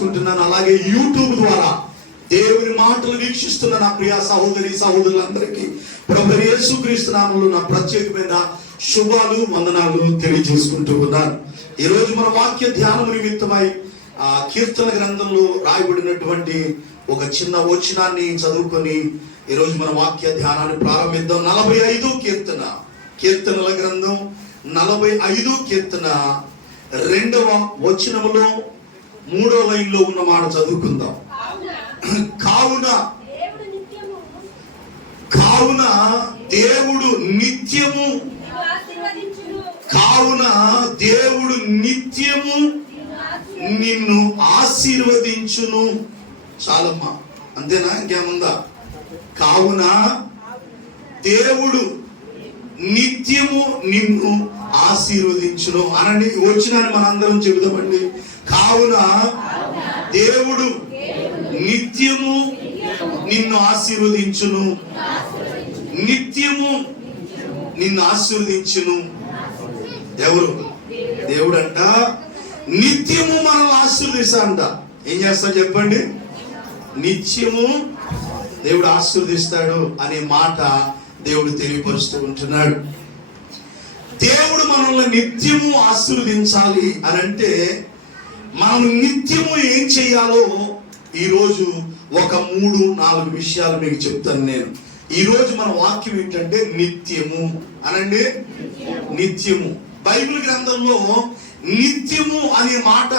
తెలియపరుచుకుంటున్నాను. అలాగే యూట్యూబ్ ద్వారా దేవుని మాటలు వీక్షిస్తున్న నా ప్రియ సహోదరి సహోదరులందరికీ ప్రభువు యేసుక్రీస్తు నామములో నా ప్రత్యేకమైన శుభాలు వందనాలు తెలియజేసుకుంటూ ఉన్నాను. ఈరోజు మన వాక్య ధ్యానం నిమిత్తమై కీర్తన గ్రంథంలో రాయబడినటువంటి ఒక చిన్న వచనాన్ని చదువుకొని ఈరోజు మన వాక్య ధ్యానాన్ని ప్రారంభిద్దాం. 45 కీర్తనల గ్రంథం 45 కీర్తన 2వ వచనములో 3వ లైన్లో ఉన్న మాట చదువుకుందాం. కావున దేవుడు నిత్యము నిన్ను ఆశీర్వదించును. చాలమ్మా, అంతేనా? ఇంకేముందా? కావున దేవుడు నిత్యము నిన్ను ఆశీర్వదించును అని వచ్చినాన్ని మనందరం చెబుదామండి. కావున దేవుడు నిత్యము నిన్ను ఆశీర్వదించును, నిత్యము నిన్ను ఆశీర్వదించును. ఎవరు? దేవుడు అంట నిత్యము మనం ఆశీర్వదిస్తాడంట. ఏం చేస్తాడు చెప్పండి? నిత్యము దేవుడు ఆశీర్వదిస్తాడు అనే మాట దేవుడు తెలియపరుస్తూ ఉంటున్నాడు. దేవుడు మనల్ని నిత్యము ఆశీర్వదించాలి అని అంటే మనం నిత్యము ఏం చేయాలో ఈరోజు ఒక 3-4 విషయాలు మీకు చెప్తాను నేను. ఈరోజు మన వాక్యం ఏంటంటే నిత్యము అనండి. నిత్యము బైబిల్ గ్రంథంలో నిత్యము అనే మాట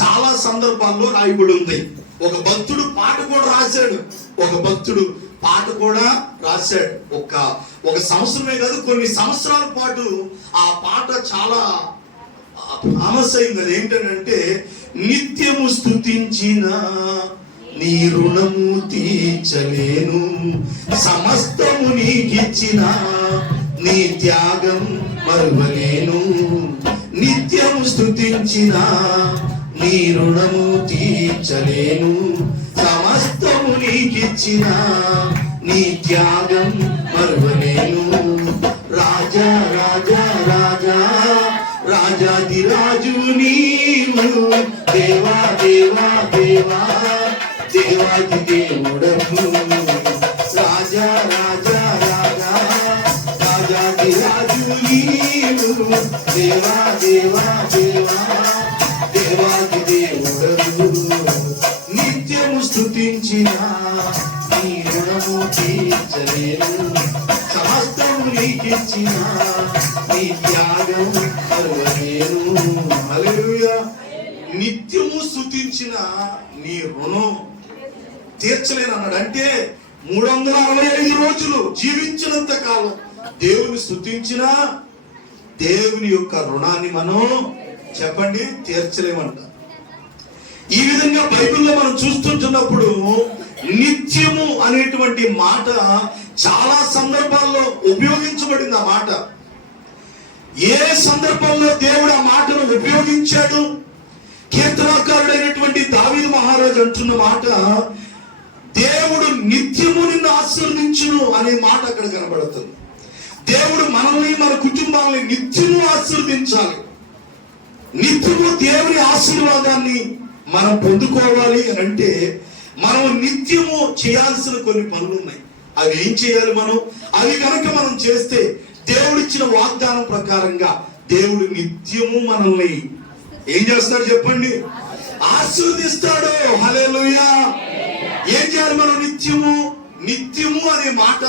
చాలా సందర్భాల్లో రాయబడి ఉంది. ఒక భక్తుడు పాట కూడా రాశాడు. ఒక సంవత్సరమే కాదు, కొన్ని సంవత్సరాల పాటు ఆ పాట చాలా ఫేమస్ అయింది. అది ఏంటంటే, నిత్యము స్తుతించిన నీ రుణము తీర్చలేను, సమస్తము నీకిచ్చిన నీ త్యాగం మరువలేను. నిత్యము స్తుతించిన నీ రుణము తీర్చలేను, సమస్తము నీకిచ్చిన నీ త్యాగం మరువలేను. రాజా రాజా రాజా రాజాది రాజు నీవు, దేవా దేవా దేవా దేవాది దేవుడవు. రాజా రాజా రాజా రాజాది రాజు నీవు, దేవా దేవా దేవా దేవాది దేవుడవు. నిత్యము స్తుతించిన నీ రుణము తీర్చలేను, సమస్తము నీకిచ్చిన నీ త్యాగం మరువలేను. హల్లెలూయా. నిత్యము స్తుతించిన నీ రుణం తీర్చలేను అన్నాడు. అంటే 365 రోజులు జీవించినంత కాలం దేవుని స్తుతించిన దేవుని యొక్క రుణాన్ని మనం చెప్పండి తీర్చలేమంట. ఈ విధంగా బైబిల్లో మనం చూస్తుంటున్నప్పుడు నిత్యము అనేటువంటి మాట చాలా సందర్భాల్లో ఉపయోగించబడింది. ఆ మాట ఏ సందర్భంలో దేవుడు ఆ మాటను ఉపయోగించాడు? కీర్తనాకారుడైనటువంటి దావీదు మహారాజు అంటున్న మాట, దేవుడు నిత్యము నిన్ను ఆశీర్వదించును అనే మాట అక్కడ కనబడుతుంది. దేవుడు మనల్ని మన కుటుంబాలని నిత్యము ఆశీర్వదించాలి. నిత్యము దేవుని ఆశీర్వాదాన్ని మనం పొందుకోవాలి అని అంటే మనం నిత్యము చేయాల్సిన కొన్ని పనులు ఉన్నాయి. అవి ఏం చేయాలి? అవి కనుక మనం చేస్తే దేవుడిచ్చిన వాగ్దానం ప్రకారంగా దేవుడు నిత్యము మనల్ని ఏం చేస్తాడు చెప్పండి? ఆశీర్వదిస్తాడు. హల్లెలూయా. ఏం చేయాలి మనం? నిత్యము అనే మాట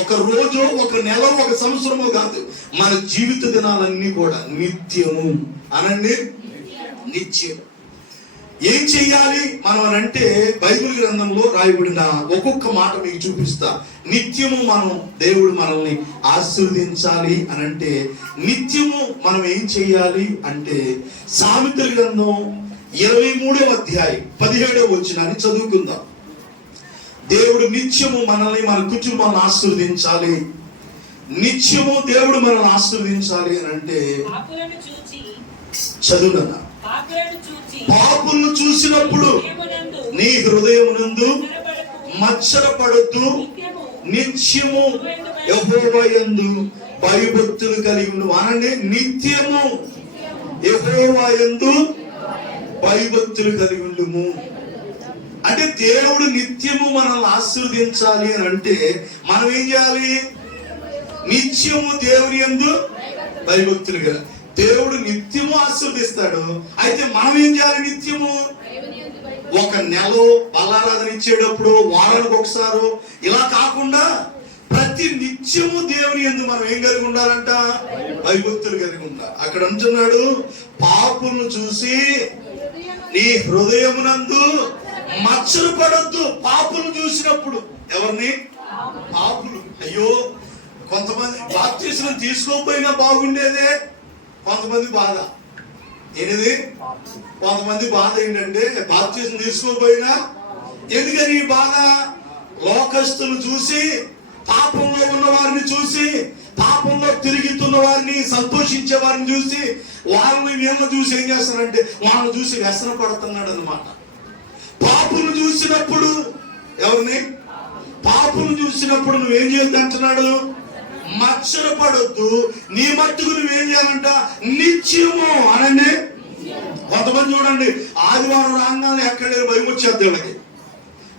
ఒక రోజు, ఒక నెల, ఒక సంవత్సరమో కాదు, మన జీవిత దినాలన్నీ కూడా నిత్యము అనండి. నిత్యం ఏం చెయ్యాలి మనం అని అంటే బైబిల్ గ్రంథంలో రాయబడిన ఒక్కొక్క మాట మీకు చూపిస్తా. నిత్యము దేవుడు మనల్ని ఆశీర్వదించాలి అని అంటే నిత్యము మనం ఏం చెయ్యాలి అంటే సామెతల గ్రంథం 23వ అధ్యాయం 17వ వచనాన్ని చదువుకుందాం. దేవుడు నిత్యము మనల్ని, మన కుటుంబాలను ఆశీర్వదించాలి. నిత్యము దేవుడు మనల్ని ఆశీర్వదించాలి అని అంటే చదువునన్నా, పాపులను చూసినప్పుడు నీ హృదయమునందు మత్సరపడొద్దు, నిత్యము యెహోవా యందు భయభక్తులు కలిగి ఉండు. అనండి, నిత్యము యెహోవా యందు భయభక్తులు కలిగి ఉండుము. అంటే దేవుడు నిత్యము మనల్ని ఆశీర్వదించాలి అని అంటే మనం ఏం చేయాలి? నిత్యము దేవుని యందు భయభక్తులుగా. దేవుడు నిత్యము ఆశీర్వదిస్తాడు. అయితే మనం ఏం చేయాలి? నిత్యము ఒక నెల బల్లారాధన ఇచ్చేటప్పుడు, వారానికి ఒకసారి ఇలా కాకుండా ప్రతి నిత్యము దేవుని యందు మనం ఏం కలిగి ఉండాలంట? భయభక్తులు కలిగి ఉండాలి. అక్కడ అంటున్నాడు, పాపులను చూసి నీ హృదయమునందు మచ్చలు పడొద్దు. పాపులను చూసినప్పుడు ఎవరిని? పాపులు. అయ్యో, కొంతమంది బాప్తిస్మం తీసుకోకపోయినా బాగుండేదే. కొంతమంది బాధ ఏంటిది? కొంతమంది బాధ ఏంటంటే బాప్తిస్మం తీసుకోకపోయినా. ఎందుకని ఈ బాధ? లోకస్తులు చూసి, పాపంలో ఉన్న వారిని చూసి, పాపంలో తిరుగుతున్న వారిని, సంతోషించే వారిని చూసి, వాళ్ళని వీళ్ళని చూసి ఏం చేస్తారంటే వాళ్ళని చూసి వ్యసన పడుతున్నాడు అన్నమాట. పాపును చూసినప్పుడు ఎవరిని? పాపును చూసినప్పుడు నువ్వేం చేయొద్దు అంటున్నాడు? మచ్చలు పడొద్దు. నీ మట్టుకు నువ్వేం చేయాలంట? నిత్యము అనండి. కొంతమంది చూడండి, ఆదివారం రాగానే ఎక్కడ భయం వచ్చేది వీళ్ళకి.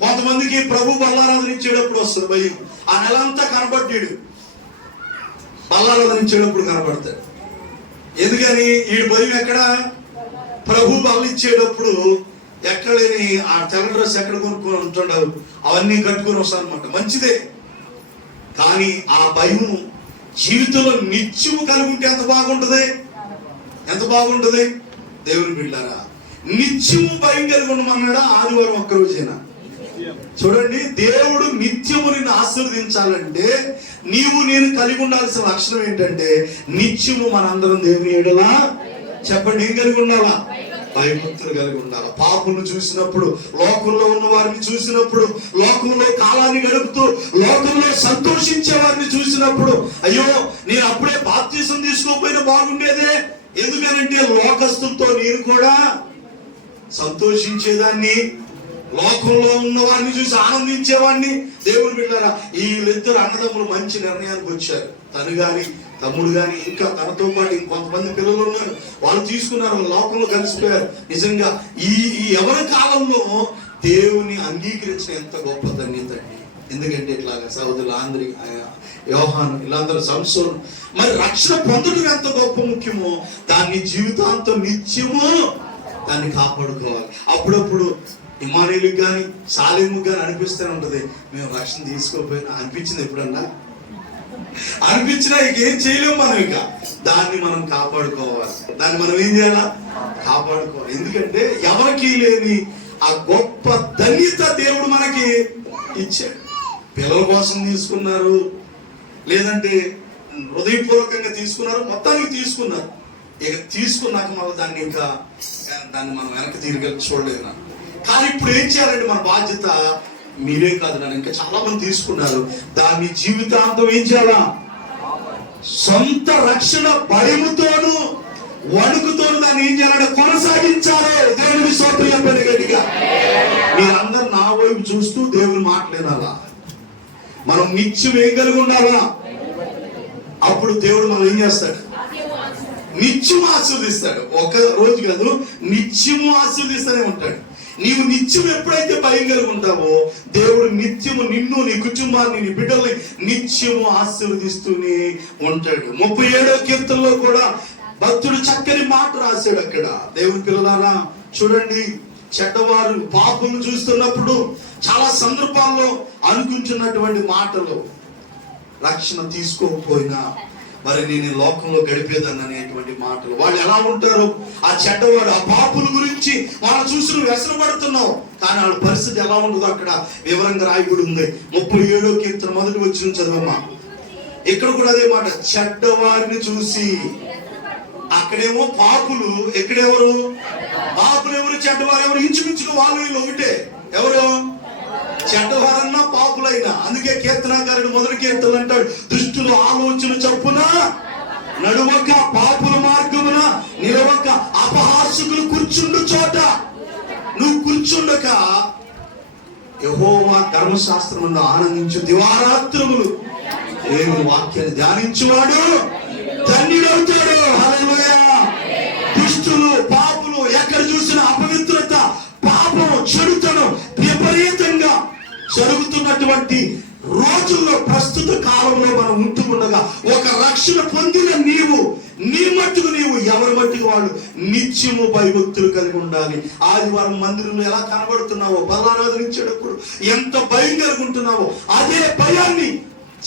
కొంతమందికి ప్రభు బల్లారాధన ఇచ్చేటప్పుడు వస్తుంది భయం. ఆ నెలంతా కనబడ్డాడు, బల్లారాధన ఇచ్చేటప్పుడు కనబడతాడు. ఎందుకని? ఈ భయం ఎక్కడ? ప్రభు బల్ల ఇచ్చేటప్పుడు ఎక్కడని ఆ తెల్ల డ్రెస్ ఎక్కడ కొనుక్కొని ఉంటుండవు, అవన్నీ కట్టుకొని వస్తాను అనమాట. మంచిదే, కానీ ఆ భయం జీవితంలో నిత్యము కలిగి ఉంటే ఎంత బాగుంటుంది? ఎంత బాగుంటుంది? దేవుని బిడ్డలారా, నిత్యము భయం కలిగి ఉండమన్నాడా? ఆదివారం ఒక్కరోజైనా. చూడండి, దేవుడు నిత్యము నిన్ను ఆశీర్వదించాలంటే నీవు నేను కలిగి ఉండాల్సిన లక్షణం ఏంటంటే నిత్యము మనందరం దేవుని ఎడలా చెప్పండి ఏం కలిగి ఉండాలా? భయభక్తులు కలిగి ఉండాలి. పాపులను చూసినప్పుడు, లోకంలో ఉన్న వారిని చూసినప్పుడు, లోకంలో కాలాన్ని గడుపుతూ లోకంలో సంతోషించే వారిని చూసినప్పుడు, అయ్యో నేను అప్పుడే బాప్తిసం తీసుకోకపోయినా బాగుండేదే. ఎందుకనంటే లోకస్తులతో నేను కూడా సంతోషించేదాన్ని, లోకంలో ఉన్న వారిని చూసి ఆనందించేవాడిని. దేవుని బిడ్డలారా, వీళ్ళిద్దరు అన్నదమ్ములు మంచి నిర్ణయానికి వచ్చారు. తను గాని తమ్ముడు గాని ఇంకా తనతో పాటు ఇంకొంతమంది పిల్లలు ఉన్నారు. వాళ్ళు తీసుకున్నారు, లోకంలో కలిసిపోయారు. నిజంగా ఈ ఎవరి కాలంలో దేవుని అంగీకరించిన ఎంత గొప్ప ధన్యత అండి. ఎందుకంటే ఇట్లాగా సహోదరులు ఆంధ్రి, యోహాను, ఇలాందరూ సంసోను. మరి రక్షణ పొందడం ఎంత గొప్ప ముఖ్యమో దాన్ని జీవితాంతం నిత్యము దాన్ని కాపాడుకోవాలి. అప్పుడప్పుడు ఇమానుయేలుకి కానీ సాలేముకి కానీ అనిపిస్తూనే ఉంటది, మేము రక్షణ తీసుకోకపోయినా. అనిపించింది ఎప్పుడన్నా? అనిపించినా ఇంకేం చేయలేము మనం. ఇక దాన్ని మనం కాపాడుకోవాలి. దాన్ని మనం ఏం చేయాలా? కాపాడుకోవాలి. ఎందుకంటే ఎవరికి లేని ఆ గొప్ప ధన్యత దేవుడు మనకి ఇచ్చాడు. పిల్లల కోసం తీసుకున్నారు, లేదంటే హృదయపూర్వకంగా తీసుకున్నారు, మొత్తానికి తీసుకున్నారు. ఇక తీసుకున్నాక మళ్ళీ దాన్ని ఇంకా దాన్ని మనం వెనక్కి తిరిగి చూడలేదు. కానీ ఇప్పుడు ఏం చేయాలంటే మన బాధ్యత, మీరే కాదు నన్ను ఇంకా చాలా మంది తీసుకున్నారు, దాన్ని జీవితాంతం ఏం చేయాలా? సొంత రక్షణ భయముతోను వణుకుతోను దాన్ని ఏం చేయాలంటే కొనసాగించాలి. దేవుని స్తోత్రం చెప్పండి గట్టిగా. మీరందరూ నా వైపు చూస్తూ దేవుని మాట్లాడాలా. మనం నిత్యం ఏం కలిగి ఉండాలా? అప్పుడు దేవుడు మనం ఏం చేస్తాడు? నిత్యము ఆశీర్వదిస్తాడు. ఒక రోజు కాదు, నిత్యము ఆశీర్వదిస్తూనే ఉంటాడు. నీవు నిత్యం ఎప్పుడైతే భయం కలిగి ఉంటావో దేవుడు నిత్యము నిన్ను, నీ కుటుంబాన్ని, నీ బిడ్డల్ని నిత్యము ఆశీర్వదిస్తూనే ఉంటాడు. 37వ కీర్తనలో కూడా భక్తుడు చక్కని మాట రాశాడు. అక్కడ దేవుని పిల్లలారా చూడండి, చెడ్డవారు పాపులను చూస్తున్నప్పుడు చాలా సందర్భాల్లో అనుకుంటున్నటువంటి మాటలు, రక్షణ తీసుకోకపోయినా మరి నేను లోకంలో గడిపేదాన్ని అనేటువంటి మాటలు. వాళ్ళు ఎలా ఉంటారు? ఆ చెడ్డవాడు, ఆ పాపుల గురించి వాళ్ళు చూసి నువ్వు వ్యసన పడుతున్నావు, కానీ వాళ్ళ పరిస్థితి ఎలా ఉంటుందో అక్కడ వివరంగా రాయబడి ఉంది. 37వ కీర్తన మొదటి వచ్చిన చదవమ్మా. ఇక్కడ కూడా అదే మాట, చెడ్డవారిని చూసి. అక్కడేమో పాపులు, ఎక్కడెవరు? పాపులు ఎవరు, చెడ్డవారు ఎవరు? ఇంచుమించుగా వాళ్ళు వీళ్ళు ఒకటే. ఎవరు? చెడ్డవారన్నా పాపులైనా. అందుకే కీర్తనాకారుడు మొదటి కీర్తనలు అంటాడు, దుష్టుల ఆలోచన చొప్పున నడువక, పాపుల మార్గమున నిలవక, అపహాసకులు కూర్చుండు చోట నువ్వు కూర్చుండక యెహోవా ధర్మశాస్త్రమును ఆనందించు దివారాత్రములు దేవుని వాక్యాన్ని ధ్యానించువాడు ధన్యుడవుతాడు. హల్లెలూయా. దుష్టులు, పాపులు ఎక్కడ చూసినా, అపవిత్రులు జరుగుతున్నటువంటి రోజుల్లో ప్రస్తుత కాలంలో మనం ఉంటూ ఉండగా ఒక రక్షణ పొందిన నీవు నీ మట్టుకు నీవు ఎవరి మట్టుకు వాళ్ళు నిత్యము భయభక్తులు కలిగి ఉండాలి. ఆదివారం మందిరంలో ఎలా కనబడుతున్నావో, బల్లారాధనించేటప్పుడు ఎంత భయం కలిగి ఉంటున్నావో అదే భయాన్ని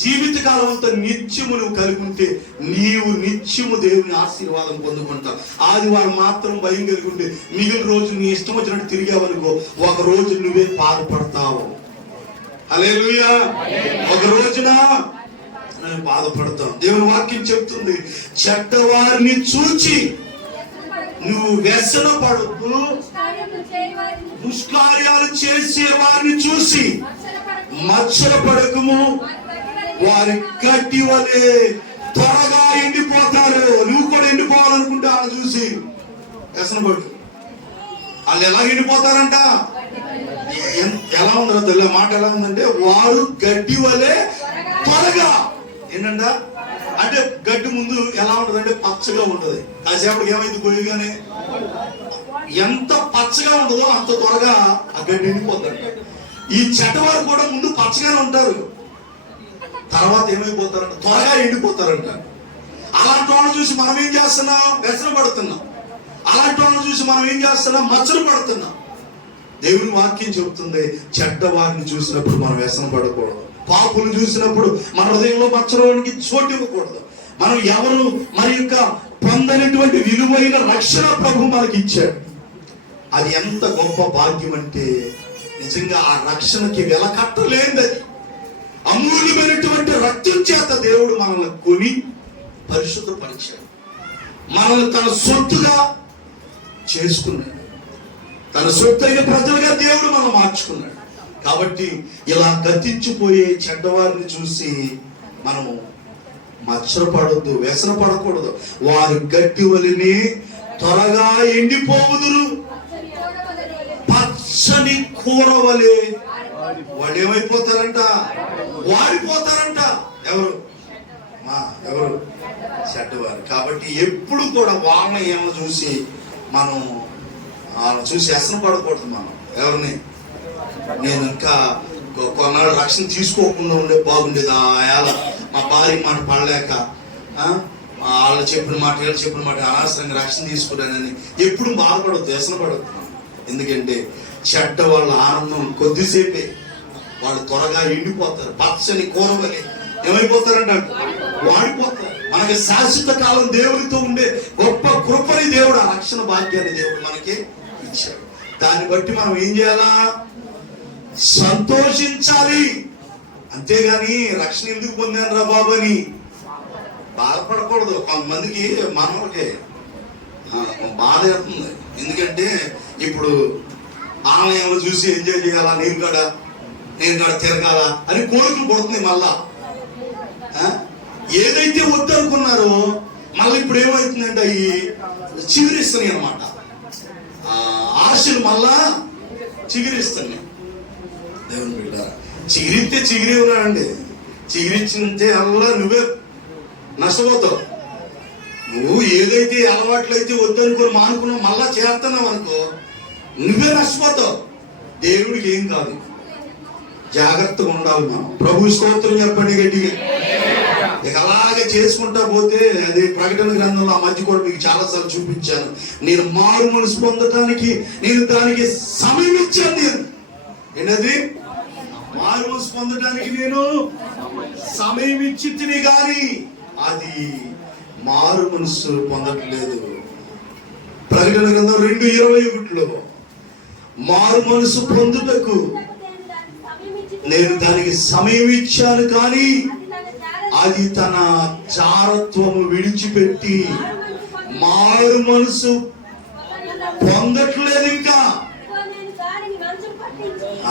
జీవితకాలం అంతా నిత్యము నువ్వు కలిగి ఉంటే నీవు నిత్యము దేవుని ఆశీర్వాదం పొందుకుంటావు. ఆదివారం మాత్రం భయం కలిగి ఉంటే మిగిలిన రోజు నీ ఇష్టం వచ్చినట్టు తిరిగావనుకో, ఒక రోజు నువ్వే బాధపడతావు. హల్లెలూయా. ఒక రోజున బాధపడతాం. దేవుని వాక్యం చెప్తుంది, చెడ్డవారిని చూచి నువ్వు వ్యసన పడద్దు, దుష్కార్యాలు చేసే వారిని చూసి మచ్చల పడకము, వారి గడ్డి వలె త్వరగా ఎండిపోతారు. నువ్వు కూడా ఎండిపోవాలనుకుంటే వాళ్ళని చూసి వ్యసన పడు. వాళ్ళు ఎలా ఎండిపోతారంట, ఎలా ఉందో తెలియదు మాట. ఎలా ఉందంటే వారు గడ్డి వలె త్వరగా. ఏంటంట అంటే గడ్డి ముందు ఎలా ఉంటది అంటే పచ్చగా ఉంటది. కాసేపటికి ఏమైంది గొయ్యగానే ఎంత పచ్చగా ఉంటుందో అంత త్వరగా ఆ గడ్డి ఎండిపోతాడు. ఈ చెడ్డవారు కూడా ముందు పచ్చగానే ఉంటారు, తర్వాత ఏమైపోతారంట త్వరగా ఎండిపోతారంట. అలాంటి వాళ్ళని చూసి మనం ఏం చేస్తున్నాం, వ్యసన పడుతున్నాం. అలాంటి వాళ్ళని చూసి మనం ఏం చేస్తున్నాం, మచ్చలు పడుతున్నాం. దేవుని వాక్యం చెబుతుంది, చెడ్డవారిని చూసినప్పుడు మనం వ్యసన పడకూడదు. పాపులు చూసినప్పుడు మన హృదయంలో మచ్చలోనికి చోటు ఇవ్వకూడదు. మనం ఎవరు మన యొక్క పొందనటువంటి విలువైన రక్షణ ప్రభు మనకి ఇచ్చాడు. అది ఎంత గొప్ప భాగ్యం అంటే నిజంగా ఆ రక్షణకి వెలకట్టలేనిది. అమూల్యమైనటువంటి రక్తం చేత దేవుడు మనల్ని కొని పరిశుద్ధపరిచాడు, మనల్ని తన సొత్తుగా చేసుకున్నాడు, తన సొత్తైన ప్రజలుగా దేవుడు మనం మార్చుకున్నాడు. కాబట్టి ఇలా గతించిపోయే చెడ్డవారిని చూసి మనము మత్సరపడొద్దు, వ్యసన పడకూడదు. వారు గడ్డి వలె త్వరగా ఎండిపోవుదురు, పచ్చని కూర వలె. వాళ్ళు ఏమైపోతారంట, వాడిపోతారంట. ఎవరు ఎవరు చెడ్డవారు. కాబట్టి ఎప్పుడు కూడా వాళ్ళని ఏమో చూసి మనం చూసి వ్యసన పడకూడదు. మనం ఎవరిని, నేను ఇంకా కొన్నాళ్ళు రక్షణ తీసుకోకుండా ఉండే బాగుండేది, మా భార్య మాట పడలేక వాళ్ళు చెప్పిన మాట వీళ్ళు చెప్పిన మాట అనవసరంగా రక్షణ తీసుకున్నానని ఎప్పుడు బాధపడవద్దు, వ్యసన పడవద్దు. ఎందుకంటే చెడ్డ వాళ్ళ ఆనందం కొద్దిసేపే, వాళ్ళు త్వరగా ఎండిపోతారు. పచ్చని కూరవని ఏమైపోతారంట, వాడిపోతారు. మనకి శాశ్వత కాలం దేవుడితో ఉండే గొప్ప కృపని దేవుడు, ఆ రక్షణ భాగ్యాన్ని దేవుడు మనకి ఇచ్చాడు. దాన్ని బట్టి మనం ఏం చేయాలా, సంతోషించాలి. అంతేగాని రక్షణ ఎందుకు పొందాను రా బాబు అని బాధపడకూడదు. కొంతమందికి మనకి బాధ అవుతుంది. ఎందుకంటే ఇప్పుడు ఆలయంలో చూసి ఎంజాయ్ చేయాలా, నేను కూడా తిరగాల అని కోరికలు పడుతుంది. మళ్ళా ఏదైతే వద్దనుకున్నారో మళ్ళీ ఇప్పుడు ఏమవుతుందంటే అవి చిగురిస్తున్నాయి అన్నమాట. ఆశలు మళ్ళా చిగురిస్తున్నాయి. దేవుని బిడ్డ, చిగిరిస్తే చిగిరి ఉన్నాడండి, చిగిరించితే అలా నువ్వే నష్టపోతావు. నువ్వు ఏదైతే అలవాట్లయితే వద్దనుకో మానుకున్నావు మళ్ళా చేస్తున్నావు అనుకో, నువ్వే నష్టపోతావు. దేవుడికి ఏం కాదు. జాగ్రత్తగా ఉండాలి మనం. ప్రభు స్తోత్రం చెప్పండి గట్టిగా. ఇక అలాగే చేసుకుంటా పోతే, అది ప్రకటన గ్రంథంలో ఆ మధ్య కూడా మీకు చాలా సార్లు చూపించాను. నేను మారు మనసు పొందటానికి నేను దానికి సమయం ఇచ్చాను. నేను ఏంటది, మారు మనసు పొందటానికి నేను సమయం ఇచ్చి తిని గాని అది మారు మనసు పొందట్లేదు. ప్రకటన గ్రంథం 2:21లో మారు మనసు పొందుటకు నేను దానికి సమయం ఇచ్చాను, కానీ అది తన జారత్వము విడిచిపెట్టి మారు మనసు పొందట్లేదు. ఇంకా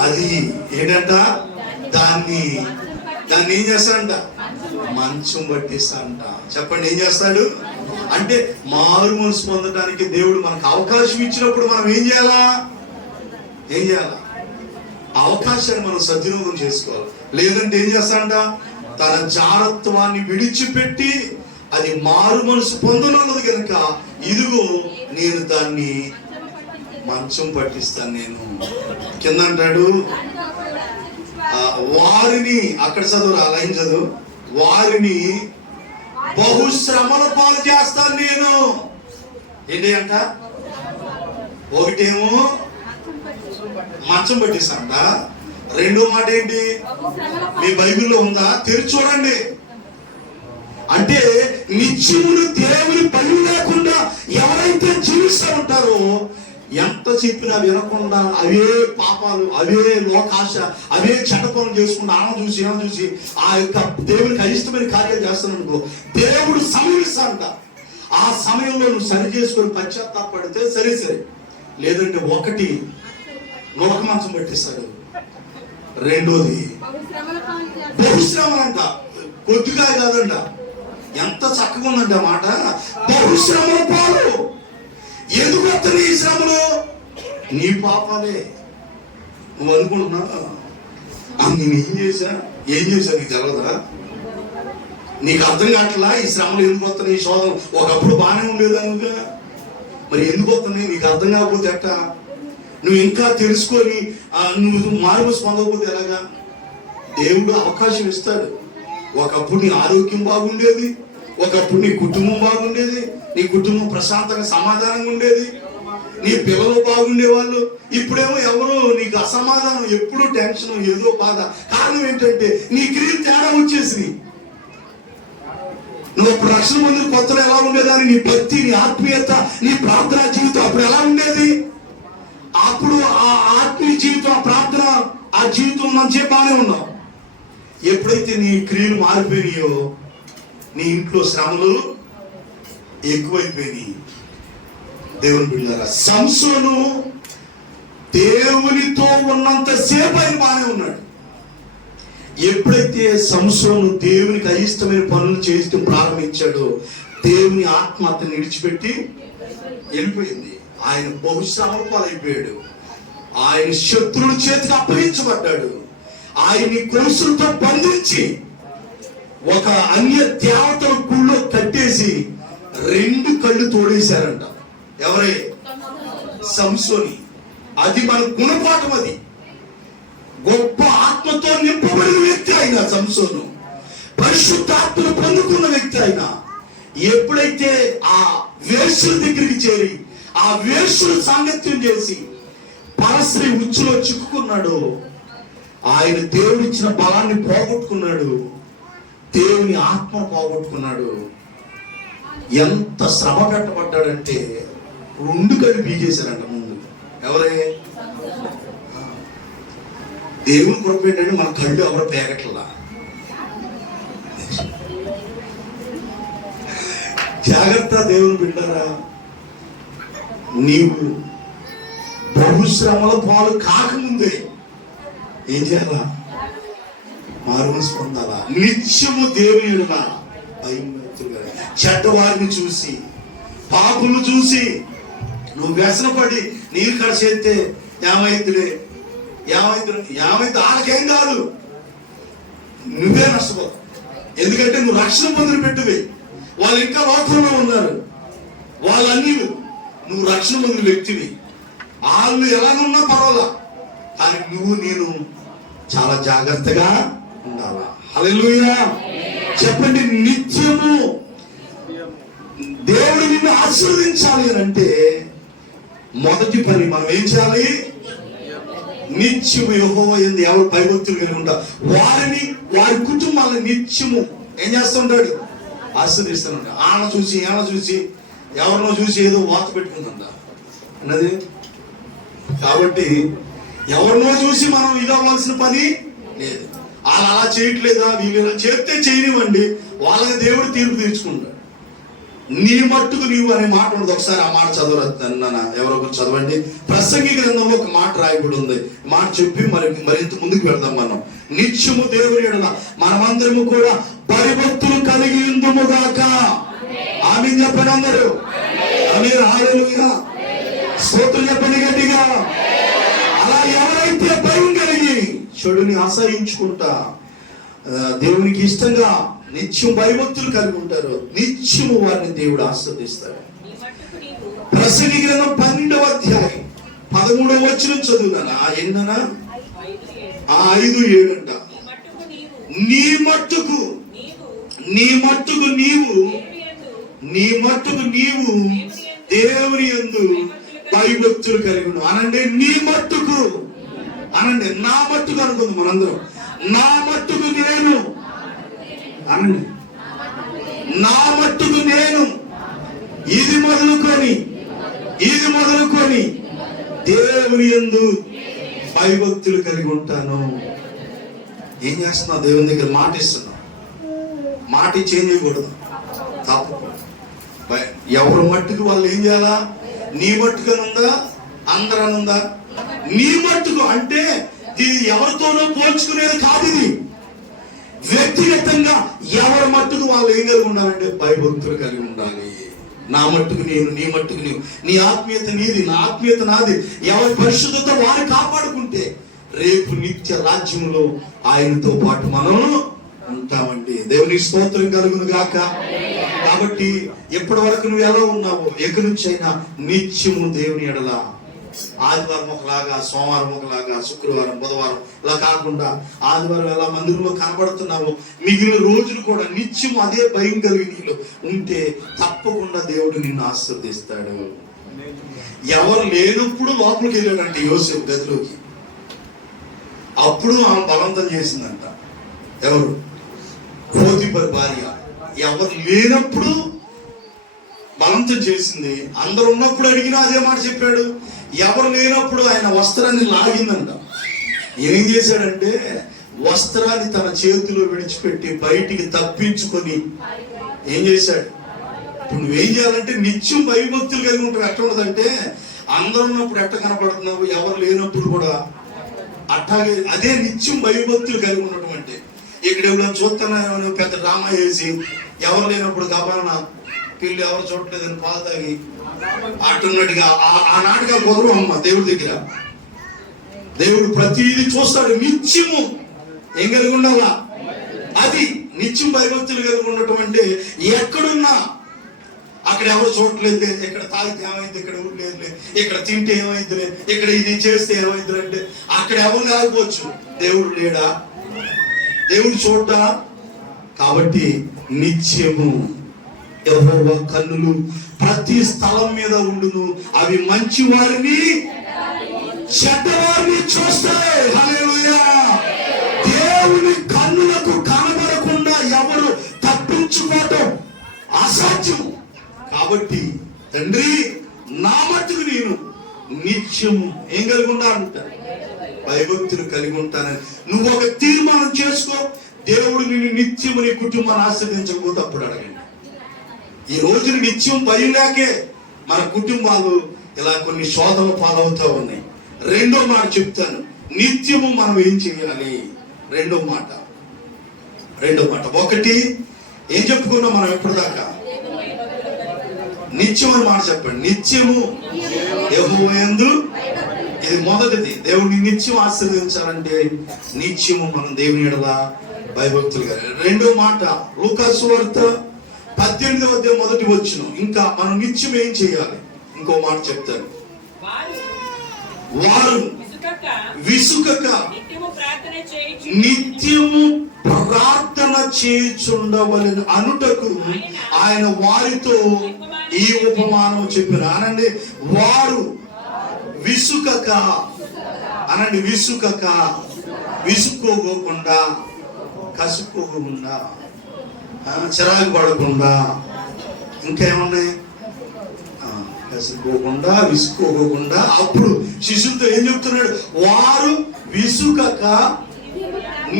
అది ఏంటంట, దాన్ని ఏం చేస్తాడంట, మంచం పట్టిస్తాడంట. చెప్పండి, ఏం చేస్తాడు అంటే మారు మనసు పొందడానికి దేవుడు మనకు అవకాశం ఇచ్చినప్పుడు మనం ఏం చేయాలా, అవకాశాన్ని మనం సద్వినియోగం చేసుకోవాలి. లేదంటే ఏం చేస్తాడంట, తన జారత్వాన్ని విడిచిపెట్టి అది మారు మనసు పొందనున్నది కనుక ఇదిగో నేను దాన్ని మంచం పట్టిస్తాను. నేను కింద అంటాడు, వారిని అక్కడ చదువు లైన్ చదువు, వారిని బహుశ్రమల పాలు చేస్తాను నేను. ఏంటి అంట? ఒకటేమో మంచం పట్టేస్తాంట, రెండో మాట ఏంటి? మీ బైబిల్లో ఉందా? తెరిచి చూడండి. అంటే నిత్యములు దేవుని పని లేకుండా ఎవరైతే జీవిస్తూ ఉంటారో, ఎంత చెప్పినా వినకుండా అవే పాపాలు, అవే లోకాశ, అవే చెడ్డపనులు చేసుకుంటూ ఆమె చూసి ఆ యొక్క దేవునికి అయిష్టమైన కార్యాలు చేస్తాననుకో, దేవుడు సమయం ఇస్తాడంట. ఆ సమయంలో నువ్వు సరి చేసుకొని పశ్చాత్తాపడితే సరే, లేదంటే ఒకటి నొలక మంచం పెట్టిస్తాడు, రెండోది బహుశ్రమలు అంట. కొద్దిగా కాదంట, ఎంత చక్కగా ఉందంటే ఆ మాట. బహుశ్రమల పాలు. ఎందుకు వస్తుంది ఈ శ్రమలు? నీ పాపాలే. నువ్వు అనుకుంటున్నా నేను ఏం చేశా నీకు జరగదా? నీకు అర్థం కావట్లా ఈ శ్రమలు ఎందుకు వస్తున్నాయి, ఈ శోధన? ఒకప్పుడు బాగానే ఉండేదానుగా, మరి ఎందుకు వస్తున్నాయి నీకు అర్థం కాకపోతే ఎట్టా? నువ్వు ఇంకా తెలుసుకొని నువ్వు మార్పు పొందకపోతే ఎలాగా? దేవుడు అవకాశం ఇస్తాడు. ఒకప్పుడు నీ ఆరోగ్యం బాగుండేది, ఒకప్పుడు నీ కుటుంబం బాగుండేది, నీ కుటుంబం ప్రశాంతంగా సమాధానంగా ఉండేది, నీ పిల్లలు బాగుండేవాళ్ళు. ఇప్పుడేమో ఎవరు నీకు అసమాధానం, ఎప్పుడు టెన్షన్, ఏదో బాధ. కారణం ఏంటంటే నీ క్రియలు తేడా వచ్చేసి. నువ్వు అప్పుడు రక్షణ పొందిన కొత్తలో ఎలా ఉండేదాన్ని? నీ భక్తి, నీ ఆత్మీయత, నీ ప్రార్థనా జీవితం అప్పుడు ఎలా ఉండేది? అప్పుడు ఆ ఆత్మీయ జీవితం, ఆ ప్రార్థన, ఆ జీవితం మంచి బాగానే ఉన్నావు. ఎప్పుడైతే నీ క్రియలు మారిపోయినాయో నీ ఇంట్లో శ్రమలు ఎక్కువైపోయినాయి. దేవుని బిడ్డలారా, సంసోను దేవునితో ఉన్నంత సేపు ఆయన బాగానే ఉన్నాడు. ఎప్పుడైతే సంసోను దేవునికి అయిష్టమైన పనులు చేయడం ప్రారంభించాడో, దేవుని ఆత్మ అతన్ని విడిచిపెట్టి వెళ్ళిపోయింది. ఆయన బహుశ్రమల పాలైపోయాడు. ఆయన శత్రువుల చేతికి అప్పగించబడ్డాడు. ఆయన్ని కొలుసులతో బంధించి ఒక అన్య దేవతల గుళ్ళో కట్టేసి 2 కళ్ళు తోడేశారంట. ఎవరే? సంసోని. అది మన గుణపాఠం. అది గొప్ప ఆత్మతో నింపబడిన వ్యక్తి ఆయన సంసోను. పరిశుద్ధాత్మను పొందుకున్న వ్యక్తి ఆయన. ఎప్పుడైతే ఆ వేశ్యుల దగ్గరికి చేరి ఆ వేశ్యుల సాంగత్యం చేసి పరస్త్రీ ఉచ్చులో చిక్కుకున్నాడు, ఆయన దేవుడిచ్చిన బలాన్ని పోగొట్టుకున్నాడు, దేవుని ఆత్మ పోగొట్టుకున్నాడు. ఎంత శ్రమ పెట్టబడ్డాడంటే 2 కళ్ళు పీకేశారంట ముందు. ఎవరే? దేవుని కృప ఏంటంటే మన కళ్ళు ఎవరు పేగట్లా. జాగ్రత్త దేవుని బిడ్డరా, నీవు బహుశ్రమల పాలు కాకముందే ఏం చేయాలా? మారుమనసు పొందాలా. నిత్యము దేవుని ఎడల భయభక్తులుగా, చెడ్డవారిని చూసి, పాపులు చూసి నువ్వు వ్యసనపడి నీరు కడిచేస్తే ఏమైతే వాళ్ళకేం కాదు, నువ్వే నష్టపోతావు. ఎందుకంటే నువ్వు రక్షణ పొందిన పెట్టువి, వాళ్ళు ఇంకా లోకంలో ఉన్నారు. వాళ్ళన్నీ నువ్వు రక్షణ పొందిన వ్యక్తివి. వాళ్ళు ఎలాగున్నా పర్వాలా, కానీ నువ్వు నేను చాలా జాగ్రత్తగా ఉండాలా. హల్లెలూయా చెప్పండి. నిత్యము దేవుడు నిన్ను ఆశీర్వదించాలి అని అంటే మొదటి పని మనం ఏం చేయాలి? నిత్యము యెహోవా యందు ఎవరు భయభక్తులు కలిగి ఉంటారు వారిని, వారి కుటుంబాలను నిత్యము ఏం చేస్తుంటాడు? ఆశీర్వదిస్తాడు. ఆన చూసి ఎవరినో చూసి ఏదో వాత పెట్టుకుందంట అన్నది. కాబట్టి ఎవరినో చూసి మనం ఇదవ్వాల్సిన పని లేదు. వాళ్ళు అలా చేయట్లేదా, వీళ్ళు చేస్తే చేయనివ్వండి, వాళ్ళకి దేవుడు తీర్పు తీర్చుకుంటాడు. నీ మట్టుకు నీవు అనే మాట ఉండదు. ఒకసారి ఆ మాట చదవరన్న ఎవరో ఒకరు చదవండి. ప్రసంగి గ్రంథంలో ఒక మాట రాయబడి ఉంది. మాట చెప్పి మరింత ముందుకు వెళ్దాం. మనం నిత్యము దేవుని ఎడల మనమందరము కూడా భయభక్తులు కలిగి ఉందుము గాక. ఆమేన్ చెప్పండి అందరూ. ఆమేన్. హల్లెలూయా. స్తోత్రం చెప్పండి గట్టిగా. అలా ఎవరైతే భయం కలిగి చెడుని ఆశ్రయించుకుంటా దేవునికి ఇష్టంగా నిత్యం భయభక్తులు కలిగి ఉంటారు, నిత్యము వారిని దేవుడు ఆశీర్వదిస్తాడు. ప్రసంగి గ్రంథం 12వ అధ్యాయం 13వ వచనం చదువునా. ఎన్ననా ఆ 5:7 అంట. నీ మట్టుకు నీవు దేవుని యందు భయభక్తులు కలిగి ఉన్నావు అనండి. నీ మట్టుకు అనండి. నా మట్టుకు అనుకుంది మనందరం. నా మట్టుకు నేను అనండి. నా మట్టుకు నేను ఇది మొదలుకొని దేవుని యందు భయభక్తులు కలిగి ఉంటాను. ఏం చేస్తున్నావు? దేవుని దగ్గర మాట ఇస్తున్నావు. మాట చేంజ్ చేయకూడదు, తప్పు. ఎవరు మట్టుకు వాళ్ళు ఏం చేయాలా? నీ మట్టుకనుందా, అందరనుందా? నీ మట్టుకు అంటే ఇది ఎవరితోనో పోల్చుకునేది కాదు. ఇది వ్యక్తిగతంగా ఎవరి మట్టుకు వాళ్ళు ఏం కలిగి ఉండాలంటే భయభక్తులు కలిగి ఉండాలి. నా మట్టుకు నేను, నీ మట్టుకు నీవు. నీ ఆత్మీయత నీది, నా ఆత్మీయత నాది. ఎవరి పరిశుద్ధత వారు కాపాడుకుంటే రేపు నిత్య రాజ్యంలో ఆయనతో పాటు మనం ఉంటామండి. దేవుని స్తోత్రం కలుగును గాక. కాబట్టి ఎప్పటి వరకు నువ్వు ఎలా ఉన్నావో ఎక్కడి నుంచి అయినా నిత్యము దేవుని ఎడల ఆదివారం ఒకలాగా, సోమవారం ఒకలాగా, శుక్రవారం, బుధవారం ఇలా కాకుండా ఆదివారం ఎలా మందిరంలో కనబడుతున్నావో మిగిలిన రోజులు కూడా నిత్యం అదే భయం కలిగి నీలో ఉంటే తప్పకుండా దేవుడు నిన్ను ఆశీర్వదిస్తాడు. ఎవరు లేనప్పుడు లోపలికి వెళ్ళాడంటే యోసేపు గదిలోకి. అప్పుడు ఆమె బలవంతం చేసిందంట. ఎవరు? పోతీఫరు భార్య. ఎవరు లేనప్పుడు బలవంతం చేసింది. అందరు ఉన్నప్పుడు అడిగినా అదే మాట చెప్పాడు. ఎవరు లేనప్పుడు ఆయన వస్త్రాన్ని లాగిందంట. ఏం చేశాడంటే వస్త్రాన్ని తన చేతిలో విడిచిపెట్టి బయటికి తప్పించుకొని ఏం చేశాడు? ఇప్పుడు నువ్వేం చేయాలంటే నిత్యం భయభక్తులు కలిగి ఉంటావు. ఎట్లా ఉండదంటే అందరు ఉన్నప్పుడు ఎట్ట కనపడుతున్నావు, ఎవరు లేనప్పుడు కూడా అట్లాగే అదే నిత్యం భయభక్తులు కలిగి ఉండటం అంటే. ఇక్కడ ఎవరైనా చూస్తున్నా పెద్ద డ్రామా వేసి ఎవరు లేనప్పుడు గబాలన పిల్లి ఎవరు చూడలేదని పాలు తాగి అట్టున్నట్టుగా ఆ నాటకాలు కుదరు అమ్మ. దేవుడి దగ్గర దేవుడు ప్రతిదీ చూస్తాడు. నిత్యము ఏం కలిగి ఉండాలా? అది నిత్యం భయభక్తులు కలిగి ఉండటం అంటే ఎక్కడున్నా అక్కడ ఎవరు చూడలేదు, ఇక్కడ తాగితే ఏమైంది, ఇక్కడ ఊర్లేదు, ఇక్కడ తింటే ఏమైందిలే, ఇక్కడ ఇది చేస్తే ఏమైంది అంటే అక్కడ ఎవరు లేకపోవచ్చు. దేవుడు లేడా? దేవుడు చూడ్డా? కాబట్టి నిత్యము యెహోవా కన్నులు ప్రతి స్థలం మీద ఉండును. అవి మంచి వారిని చెడ్డవారిని చూస్తాయి. హల్లెలూయా. దేవుని కన్నులకు కనబడకుండా ఎవరు తప్పించుకోవటం అసాధ్యం. కాబట్టి తండ్రి నా మట్టుకు నేను నిత్యము ఏం కలిగి ఉంటానంట? భయభక్తులు కలిగి ఉంటానని నువ్వు ఒక తీర్మానం చేసుకో. దేవుడు నిన్ను నిత్యము నీ కుటుంబాన్ని ఆశీర్వదించకపోతే అప్పుడు అడగండి. ఈ రోజు నిత్యం భయం లేకే మన కుటుంబాలు ఇలా కొన్ని శోధనలు పాలవుతూ ఉన్నాయి. రెండో మాట చెప్తాను. నిత్యము మనం ఏం చేయాలి? రెండో మాట. ఒకటి ఏం చెప్పుకున్నాం మనం ఎప్పటిదాకా? నిత్యం అని మాట చెప్పండి. నిత్యము యెహోవా యందు, ఇది మొదటిది. దేవుడిని నిత్యం ఆశీర్వదించాలంటే నిత్యము మనం దేవుని ఎడల భయభక్తులుగా. రెండో మాట లూకా సువార్త 18వ అధ్యాయం 1వ వచనం. ఇంకా మనం నిత్యం ఏం చేయాలి? ఇంకో మాట చెప్తాను. వారు విసుకక నిత్యము ప్రార్థన చేయుచుండవలెను అనుటకు ఆయన వారితో ఈ ఉపమానం చెప్పిన. అనండి, వారు విసుకక అనండి. విసుక్కోకుండా, కసుక్కోకుండా, చిరాకు పడకుండా, ఇంకేమున్నాయి? కసుక్కోకుండా, విసుకోకుండా. అప్పుడు శిశువుతో ఏం చెప్తున్నాడు? వారు విసుకక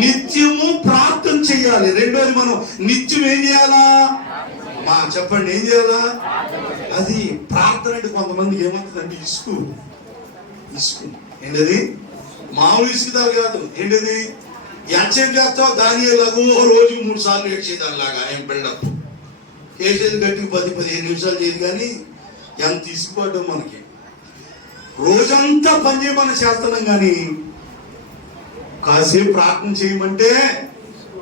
నిత్యము ప్రార్థన చేయాలి. రెండోది మనం నిత్యం ఏం చేయాలా? చెప్పండి, ఏం చేయాలా? అది ప్రార్థన. అంటే కొంతమందికి ఏమవుతుందంటే ఇసుకు ఏంటది? మామూలు ఇసుకుతారు కాదు. ఏంటది? ఎంతసేపు చేస్తావు? దాని ఎలాగో రోజుకు 3 సార్లు ఏడ్చేదానిలాగా ఏం బిల్డప్ చేసేది గట్టికి 10-15 నిమిషాలు చేయదు. కానీ ఎంత ఇసుకుపడ్డం మనకి. రోజంతా పని చేయమని చేస్తున్నాం కానీ కాసేపు ప్రార్థన చేయమంటే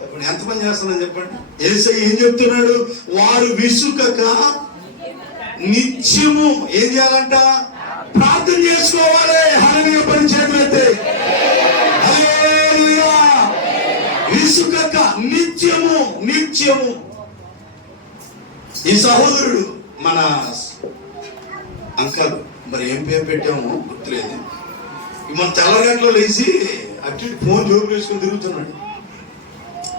ఇప్పుడు ఎంత పని చేస్తున్నాం చెప్పండి. యేసయ్య ఏం చెప్తున్నాడు? వారు విసుకక నిత్యము ఏం చేయాలంట? ప్రార్థన చేసుకోవాలి. హల్లెలూయా. పని చేతులైతే నిత్యము. ఈ సహోదరుడు మన అంకల్, మరి ఏం పేరు పెట్టామో గుర్తులేదు, మన తెల్లగట్లో లేచి అటు ఫోన్ జోబులు వేసుకొని తిరుగుతున్నాడు.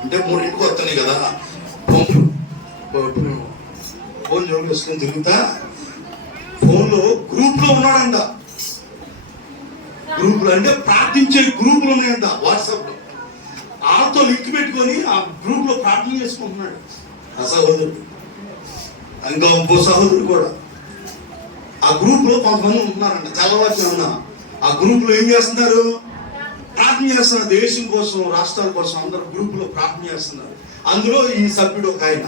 అంటే 3ంటికి వస్తున్నాయి కదా పంపులు, ఫోన్ జోబులు వేసుకొని తిరుగుతా ఫోన్లో గ్రూప్లో ఉన్నాడంట. గ్రూపులు అంటే ప్రార్థించే గ్రూపులు ఉన్నాయంట వాట్సాప్లో. వాళ్ళతో లింక్ పెట్టుకొని ఆ గ్రూప్లో ప్రార్థన చేసుకుంటున్నాడు ఆ సహోదరుడు. ఇంకా ఇంకో సహోదరుడు కూడా ఆ గ్రూప్లో కొంతమంది ఉంటున్నారంట. తెల్లవారుజామున ఆ గ్రూప్లో ఏం చేస్తున్నారు? ప్రార్థన చేస్తున్నారు. దేశం కోసం, రాష్ట్రాల కోసం అందరూ గ్రూపులో ప్రార్థన చేస్తున్నారు. అందులో ఈ సభ్యుడు ఒక ఆయన,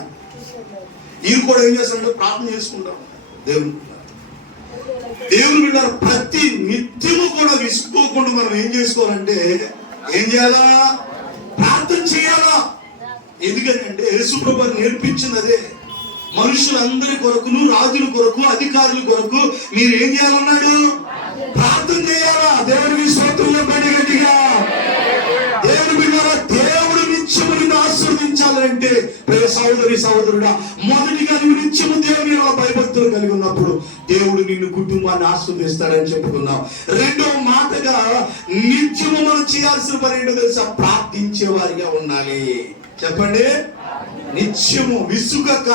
ఈయన కూడా ఏం చేస్తారంటే ప్రార్థన చేసుకుంటాం దేవుని బిడ్డలారా. ప్రతి నిత్యము కూడా విసుకోకుండా మనం ఏం చేసుకోవాలంటే ఏం చేయాలా? ప్రార్థన చేయాలా. ఎందుకంటే యేసుప్రభు నేర్పించింది అదే. మనుషులందరి కొరకును, రాజుల కొరకు, అధికారుల కొరకు మీరు ఏం చేయాలన్నాడు? ప్రార్థన చేయాలా. దేవుడికి స్తోత్రం పడి గట్టిగా. దేవుని బిడ్డలారా, దేవుడు నిత్యము నిన్ను ఆశీర్వదించాలంటే ప్రియ సహోదరి సహోదరుడా, మొదటిగా నువ్వు నిత్యము దేవుని భయభక్తులు కలిగి ఉన్నప్పుడు దేవుడు నిన్ను కుటుంబాన్ని ఆశీర్వదిస్తాడని చెప్పుకున్నాం. రెండవ మాటగా నిత్యము మనం చేయాల్సిన పని ఏంటో తెలుసా? ప్రార్థించే వారిగా ఉండాలి. చెప్పండి, నిత్యము విసుగక.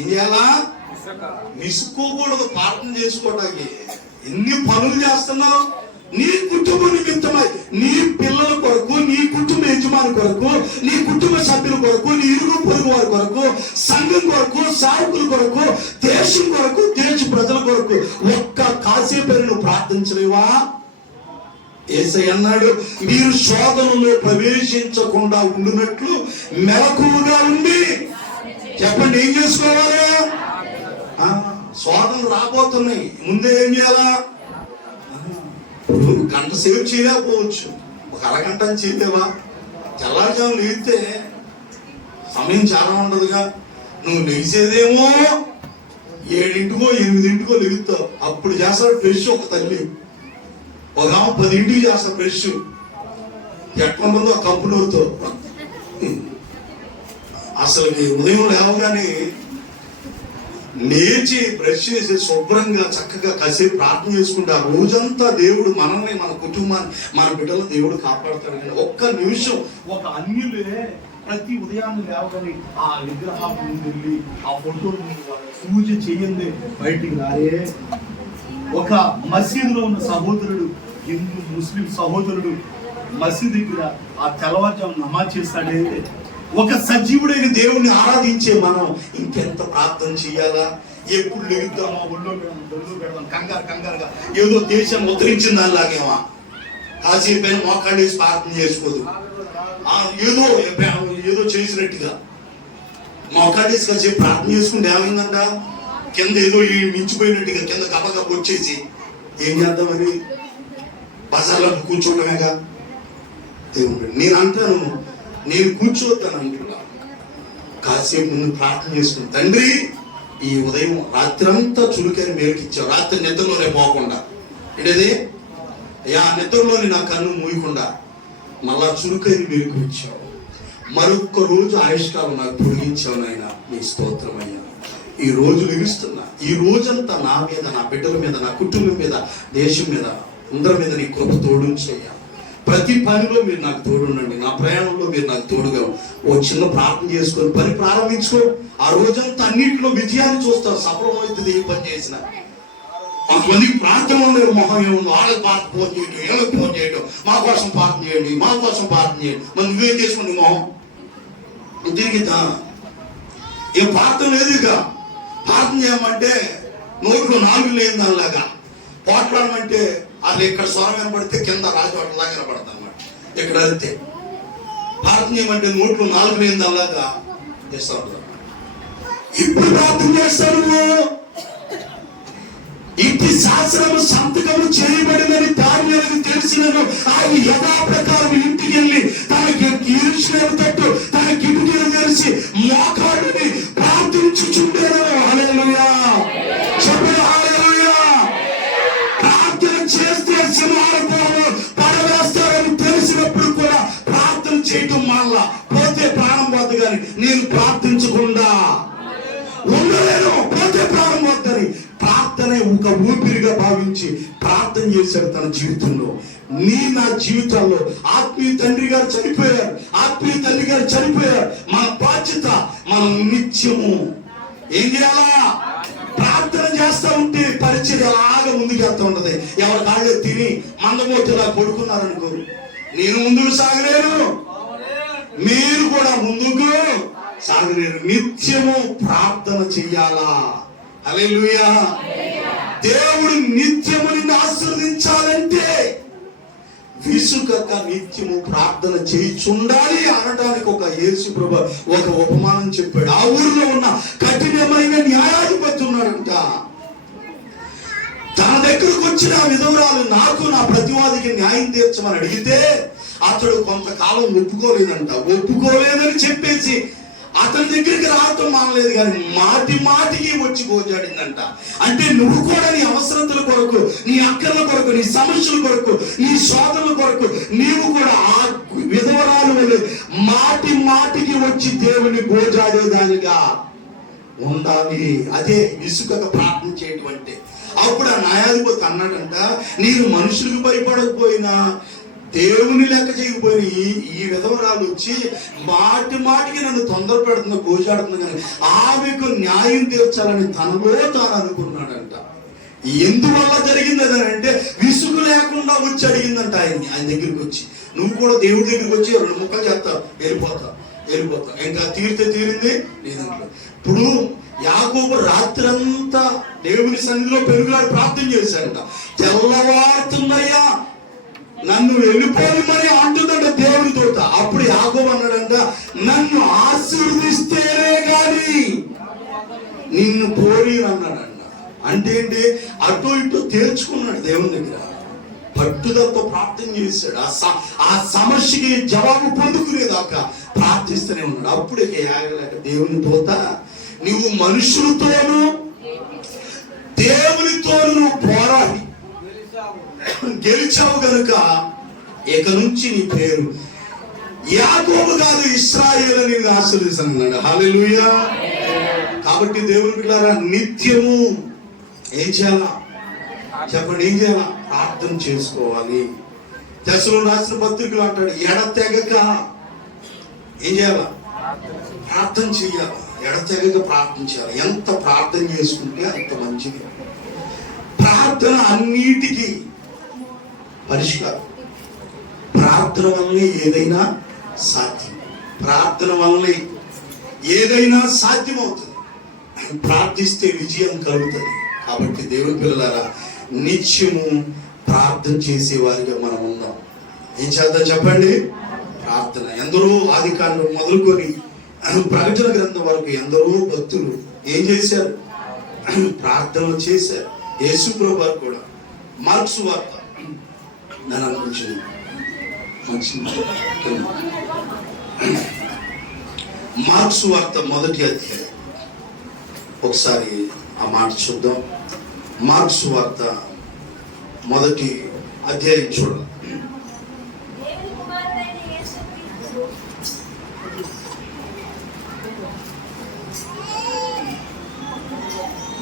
ఏం చేయాలా? విసుకోకూడదు ప్రార్థన చేసుకోవడానికి. ఎన్ని పనులు చేస్తున్నావు నీ కుటుంబ నిమిత్తమై, నీ పిల్లల కొరకు, నీ కుటుంబ యజమాని కొరకు, నీ కుటుంబ సభ్యుల కొరకు, నీ ఇరుగు పొరుగు వారి కొరకు, సంఘం కొరకు, సేవకుల కొరకు, దేశం కొరకు, దేశ ప్రజల కొరకు ఒక్క కాసేపు నువ్వు ప్రార్థించలేవా? యేసయ్య అన్నాడు, మీరు శోధనలో ప్రవేశించకుండా ఉండినట్లు మెలకువగా ఉండి. చెప్పండి, ఏం చేసుకోవాలి? శోధనలు రాబోతున్నాయి, ముందే ఏం చేయాలా? నువ్వు గంట సేపు చేయలేకపోవచ్చు, ఒక అరగంట చేయలేవా? తెల్లారుజాము లేస్తే సమయం చాలా ఉండదుగా. నువ్వు లేచేదేమో 7ంటికో 8ంటికో లేగుతావు. అప్పుడు చేస్తాడు ఫ్రెష్ ఒక తల్లి. ఒక 10ంటికి చేస్తా ఫ్రెష్. ఎట్లుంటుందో కంపెనీతో అసలు ఉదయం లేవగానే లేచి బ్రష్ చేసి శుభ్రంగా చక్కగా కాసేపు ప్రార్థన చేసుకుంటే ఆ రోజంతా దేవుడు మనల్ని, మన కుటుంబాన్ని, మన బిడ్డలను దేవుడు కాపాడుతాడు. కానీ ఒక్క నిమిషం ఒక అన్యులే ప్రతి ఉదయాన్ని లేవగానే ఆ విగ్రహం ముందు వెళ్ళి ఆ ఫోటో పూజ చేయండి బయటికి రారే. ఒక మసీదులో ఉన్న సహోదరుడు, హిందూ ముస్లిం సహోదరుడు మసీదు దగ్గర ఆ తెల్లవారుజాము నమాజ్ చేస్తాడే. ఒక సజీవుడైన దేవుణ్ణి ఆరాధించే మనం ఇంకెంత ప్రార్థన చేయాలా? ఎప్పుడు లెగుద్దామా, ఒళ్ళో పెడదాం కంగారుగా ఏదో దేశం ఉద్ధరించిన దానిలాగేమా కాసేపైన మోకాళ్ళేసి ప్రార్థన చేసుకోదు. ఏదో చేసినట్టుగా మోకాళ్ళేసి కాసేపు ప్రార్థన చేసుకుంటే ఏమైందంట? కింద ఏదో మించిపోయినట్టుగా కింద గబగబ వచ్చేసి ఏం చేద్దామని బజార్లో కూర్చోవటమేగా. దేవుడు నేను అంటాను, నేను కూర్చోవద్దాను అంటున్నా. కాసేపు ముందు ప్రార్థన చేసుకుని, తండ్రి ఈ ఉదయం రాత్రంతా చురుకని మేలుకిచ్చావు, రాత్రి నిద్రలోనే పోకుండా ఏంటది నిద్రలోని నా కన్ను మూయకుండా మళ్ళా చురుకని మేలుకు ఇచ్చావు. మరొక్క రోజు ఆయుష్కాలం నాకు పొడిగించావు నాయన, నీ స్తోత్రం అయ్యా. ఈ రోజు లెగుస్తున్నా, ఈ రోజంతా నా మీద, నా బిడ్డల మీద, నా కుటుంబం మీద, దేశం మీద, అందరి మీద నీ కృప తోడుంచయ్యా. ప్రతి పనిలో మీరు నాకు తోడుండండి. నా ప్రయాణంలో మీరు నాకు తోడుగా ఓ చిన్న ప్రార్థన చేసుకొని పని ప్రారంభించుకో. ఆ రోజంతా అన్నింటిలో విజయాన్ని చూస్తారు. సఫలమవుతుంది ఏ పని చేసిన. కొంతమందికి ప్రార్థన ఉండదు, మొహం ఏముంది, వాళ్ళకి ఫోన్ చేయడం, వీళ్ళకి ఫోన్ చేయడం, మా కోసం ప్రార్థన చేయండి, మా కోసం ప్రార్థన చేయండి. మరి నువ్వేం చేసుకోండి మొహం తిరిగిద్దా? ఏ ప్రార్థన లేదు. ఇక ప్రార్థన చేయమంటే నోట్లో 4 లేని దానిలాగా పోట్లాడమంటే అసలు ఇక్కడ స్వరం వినపడితే కింద రాజవాటలా వినపడతా అన్నమాట. ఇక్కడ అడితే ప్రార్థన చేయమంటే నోట్లో 4 లేని దానిలాగా చేస్తాడు. ఇప్పుడు ప్రార్థన చేస్తాడు. ఇంటి శాస్త్రము సంతకము చేయబడినని దానిని తెలిసినను ఆయన యథాప్రకారం ఇంటికి వెళ్ళి తనకి ఈర్ష్యం తట్టు తన కిటికీలు తెరిచి మోకాళ్ళని ప్రార్థించుచుండేను. హల్లెలూయా, చెప్పండి హల్లెలూయా. ప్రార్థన చేస్తే సింహాలకోను పడవేస్తారని తెలిసినప్పుడు కూడా ప్రార్థన చేయటం మళ్ళా పోతే ప్రాణం పోద్దు. కానీ నేను ఒక ఊపిరిగా భావించి ప్రార్థన చేశాడు తన జీవితంలో. నా జీవితాల్లో ఆత్మీయ తండ్రి గారు చనిపోయారు, ఆత్మీయ తల్లి గారు చనిపోయారు. మన బాధ్యత మనం నిత్యము ఏం చేయాలా? ప్రార్థన చేస్తా ఉంటే పరిచయం అలాగా ముందుకు వెళ్తూ ఉంటది. ఎవరి కాళ్ళు తిని మందమోతిలా పడుకున్నారనుకో, నేను ముందుకు సాగలేను, మీరు కూడా ముందుకు సాగలేరు. నిత్యము ప్రార్థన చెయ్యాలా? హల్లెలూయా. దేవుడు నిత్యము నిన్ను ఆశీర్వదించాలంటే విసుగక నిత్యము ప్రార్థన చేయుచుండాలి అనడానికి ఒక యేసు ప్రభు ఒక ఉపమానం చెప్పాడు. ఆ ఊరిలో ఉన్న కఠినమైన న్యాయాధిపతి ఉన్నాడంట. తన దగ్గరకు వచ్చిన విధవరాలు నాకు నా ప్రతివాదికి న్యాయం తీర్చమని అడిగితే అతడు కొంతకాలం ఒప్పుకోలేదని చెప్పేసి అతని దగ్గరికి రావటం మానలేదు, కానీ మాటికి వచ్చి గోజాడిందంట. అంటే నువ్వు కూడా నీ అవసరతల కొరకు, నీ అక్కర్ల కొరకు, నీ సమస్యల కొరకు, నీ శోధనల కొరకు నీవు కూడా ఆ విధవరాలు వలె మాటికి వచ్చి దేవుని గోజాడేదానిగా ఉండాలి. అదే విసుగక ప్రార్థన చేయటం అంటే. అప్పుడు ఆ న్యాయాధిపతి అన్నాడంట, నేను మనుషులకు భయపడకపోయినా దేవుని లెక్క చేయకపోయిన ఈ విధవరాలు వచ్చి మాటికి నన్ను తొందర పెడుతున్నా, గోజాడుతున్నా, కానీ ఆమెకు న్యాయం తీర్చాలని తనలో తాను అనుకున్నాడంట. ఎందువల్ల జరిగింది అని అంటే విసుగు లేకుండా వచ్చి అడిగిందంట ఆయన దగ్గరికి వచ్చి. నువ్వు కూడా దేవుడి దగ్గరికి వచ్చి 2 ముక్కలు చేస్తావు, వెళ్ళిపోతా, ఇంకా తీరింది లేదంటే. ఇప్పుడు యాకోబు రాత్రంతా దేవుని సన్నిధిలో పెరుగులాడి ప్రార్థన చేశాడంట. తెల్లవారుతుందయ్యా నన్ను వెళ్ళిపోనిమని అంటుందంట దేవునితో. అప్పుడు యాకోబు అన్నాడంట, నన్ను ఆశీర్వదిస్తేనే గాని నిన్ను పోని అన్నాడంట. అంటే ఏంటి? అటు ఇటు తేల్చుకున్నాడు దేవుని దగ్గర, పట్టుదలతో ప్రార్థన చేశాడు. ఆ సమస్యకి జవాబు పొందుకునేదాకా ప్రార్థిస్తూనే ఉన్నాడు. అప్పుడు దేవుని తోత నువ్వు మనుషులతోనూ దేవునితోనూ పోరాడి గెలిచావు గనుక ఇక నుంచి నీ పేరు యాకోబు కాదు, ఇశ్రాయేలు అని ఆశీర్వదిస్తానన్నాడు. హల్లెలూయా. కాబట్టి దేవుని బిడ్డలారా, నిత్యము ఏం చేయాలా చెప్పండి? ఏం చేయాలా? ప్రార్థన చేసుకోవాలి. దశలో రాసిన పత్రికలు అంటాడు, ఎడతెగక ఏం చేయాలా? ప్రార్థన చేయాలి. ఎడతెగక ప్రార్థన చేయాలి. ఎంత ప్రార్థన చేసుకుంటే అంత మంచిది. ప్రార్థన అన్నిటికీ పరిష్కారం. ప్రార్థన వల్లే ఏదైనా సాధ్యం. ప్రార్థన వల్లే ఏదైనా సాధ్యమవుతుంది. ప్రార్థిస్తే విజయం కలుగుతుంది. కాబట్టి దేవుని పిల్లలారా, నిత్యము ప్రార్థన చేసేవారిగా మనం ఉందాం. ఏం చేద్దాం చెప్పండి? ప్రార్థన. ఎందరో ఆదికాండం మొదలుకొని ప్రకటన గ్రంథం వరకు ఎందరో భక్తులు ఏం చేశారు? ప్రార్థనలు చేశారు. యేసు ప్రభు వారు కూడా. మార్క్స్ వార్త నన్ను అనుకుంటుంది మార్క్స్ వార్త 1వ అధ్యాయం. ఒకసారి ఆ మాట చూద్దాం. మార్క్స్ వార్త 1వ అధ్యాయం చూడాలి.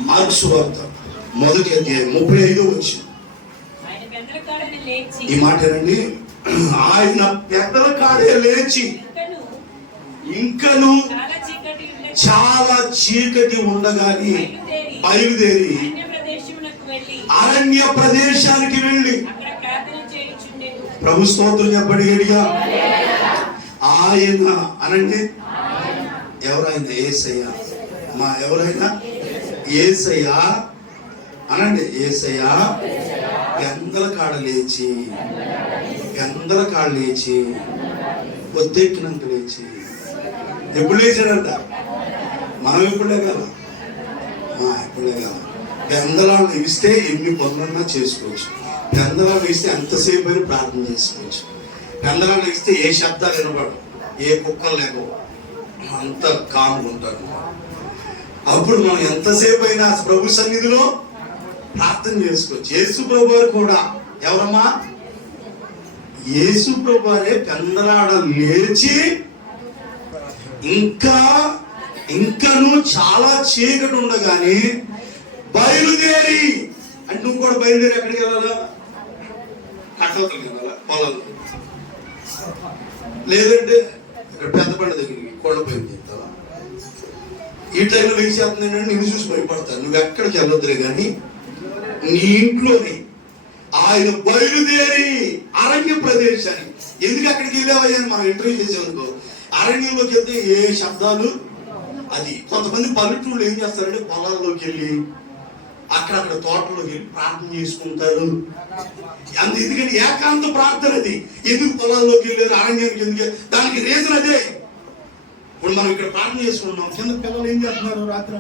మార్క్స్ వార్త 1వ అధ్యాయం 35వ వచనం. ఈ మాట ఏనండి, ఆయన పెద్దల కాడే లేచి ఇంకను చాలా చీకటి ఉండగానే బయలుదేరి అరణ్య ప్రదేశానికి వెళ్ళి ప్రభు స్తోత్రం చెప్పండి గట్టిగా. ఆయన అనండి, ఎవరైనా యేసయ్య, ఎవరైనా యేసయ్య అనండి. యేసయ్య పెద్దల కాడ లేచి పొద్దెక్కినాక లేచి. ఎప్పుడు లేచాడంట? మనం ఎప్పుడే కదా, ఎప్పుడే కదా. పెందలాలు ఇస్తే ఎన్ని పనులన్నా చేసుకోవచ్చు. పెందలాలు ఇస్తే ఎంతసేపు అయినా ప్రార్థన చేసుకోవచ్చు. పెందలాలు ఇస్తే ఏ శబ్దాలు వినపడవు, ఏ కుక్కలు లేవు, అంత కాముగా ఉంటారు. అప్పుడు మనం ఎంతసేపు అయినా ప్రభు సన్నిధిలో ప్రార్థన చేసుకోవచ్చు. యేసు ప్రభు వారు కూడా ఎవరమ్మా? యేసు ప్రభు వారే పెందలాడ లేచి ఇంకను చాలా చీకటి ఉండగానే బయలుదేరి అంటే నువ్వు కూడా బయలుదేరి ఎక్కడికి వెళ్ళాలా? కట్టవతలకి వెళ్ళాలా, పొలాలు. లేదంటే ఇక్కడ పెద్ద పండు దగ్గరికి కొండపైకి చెప్తావా? ఈ టైంలో లేచేస్తున్నాను, నిన్ను చూసి భయపడతాను. నువ్వు ఎక్కడికి వెళ్ళొద్దులే కానీ నీ ఇంట్లోని ఆయన బయలుదేరి అరణ్య ప్రదేశాన్ని. ఎందుకు అక్కడికి వెళ్ళావయ్యా అని మనం ఇంటర్వ్యూ చేసేందుకు. అరణ్యంలోకి వెళ్తే ఏ శబ్దాలు, అది కొంతమంది పల్లెటూళ్ళు ఏం చేస్తారంటే పొలాల్లోకి వెళ్ళి అక్కడక్కడ తోటలోకి వెళ్ళి ప్రార్థన చేసుకుంటారు. ఎందుకంటే ఏకాంత ప్రార్థన అది. ఎందుకు పొలాల్లోకి వెళ్ళారు, అరణ్యానికి ఎందుకు? దానికి రీజన్ అదే. ఇప్పుడు మనం ఇక్కడ ప్రార్థన చేసుకుంటున్నాం, కింద పిల్లలు ఏం చేస్తున్నారు రాత్రి.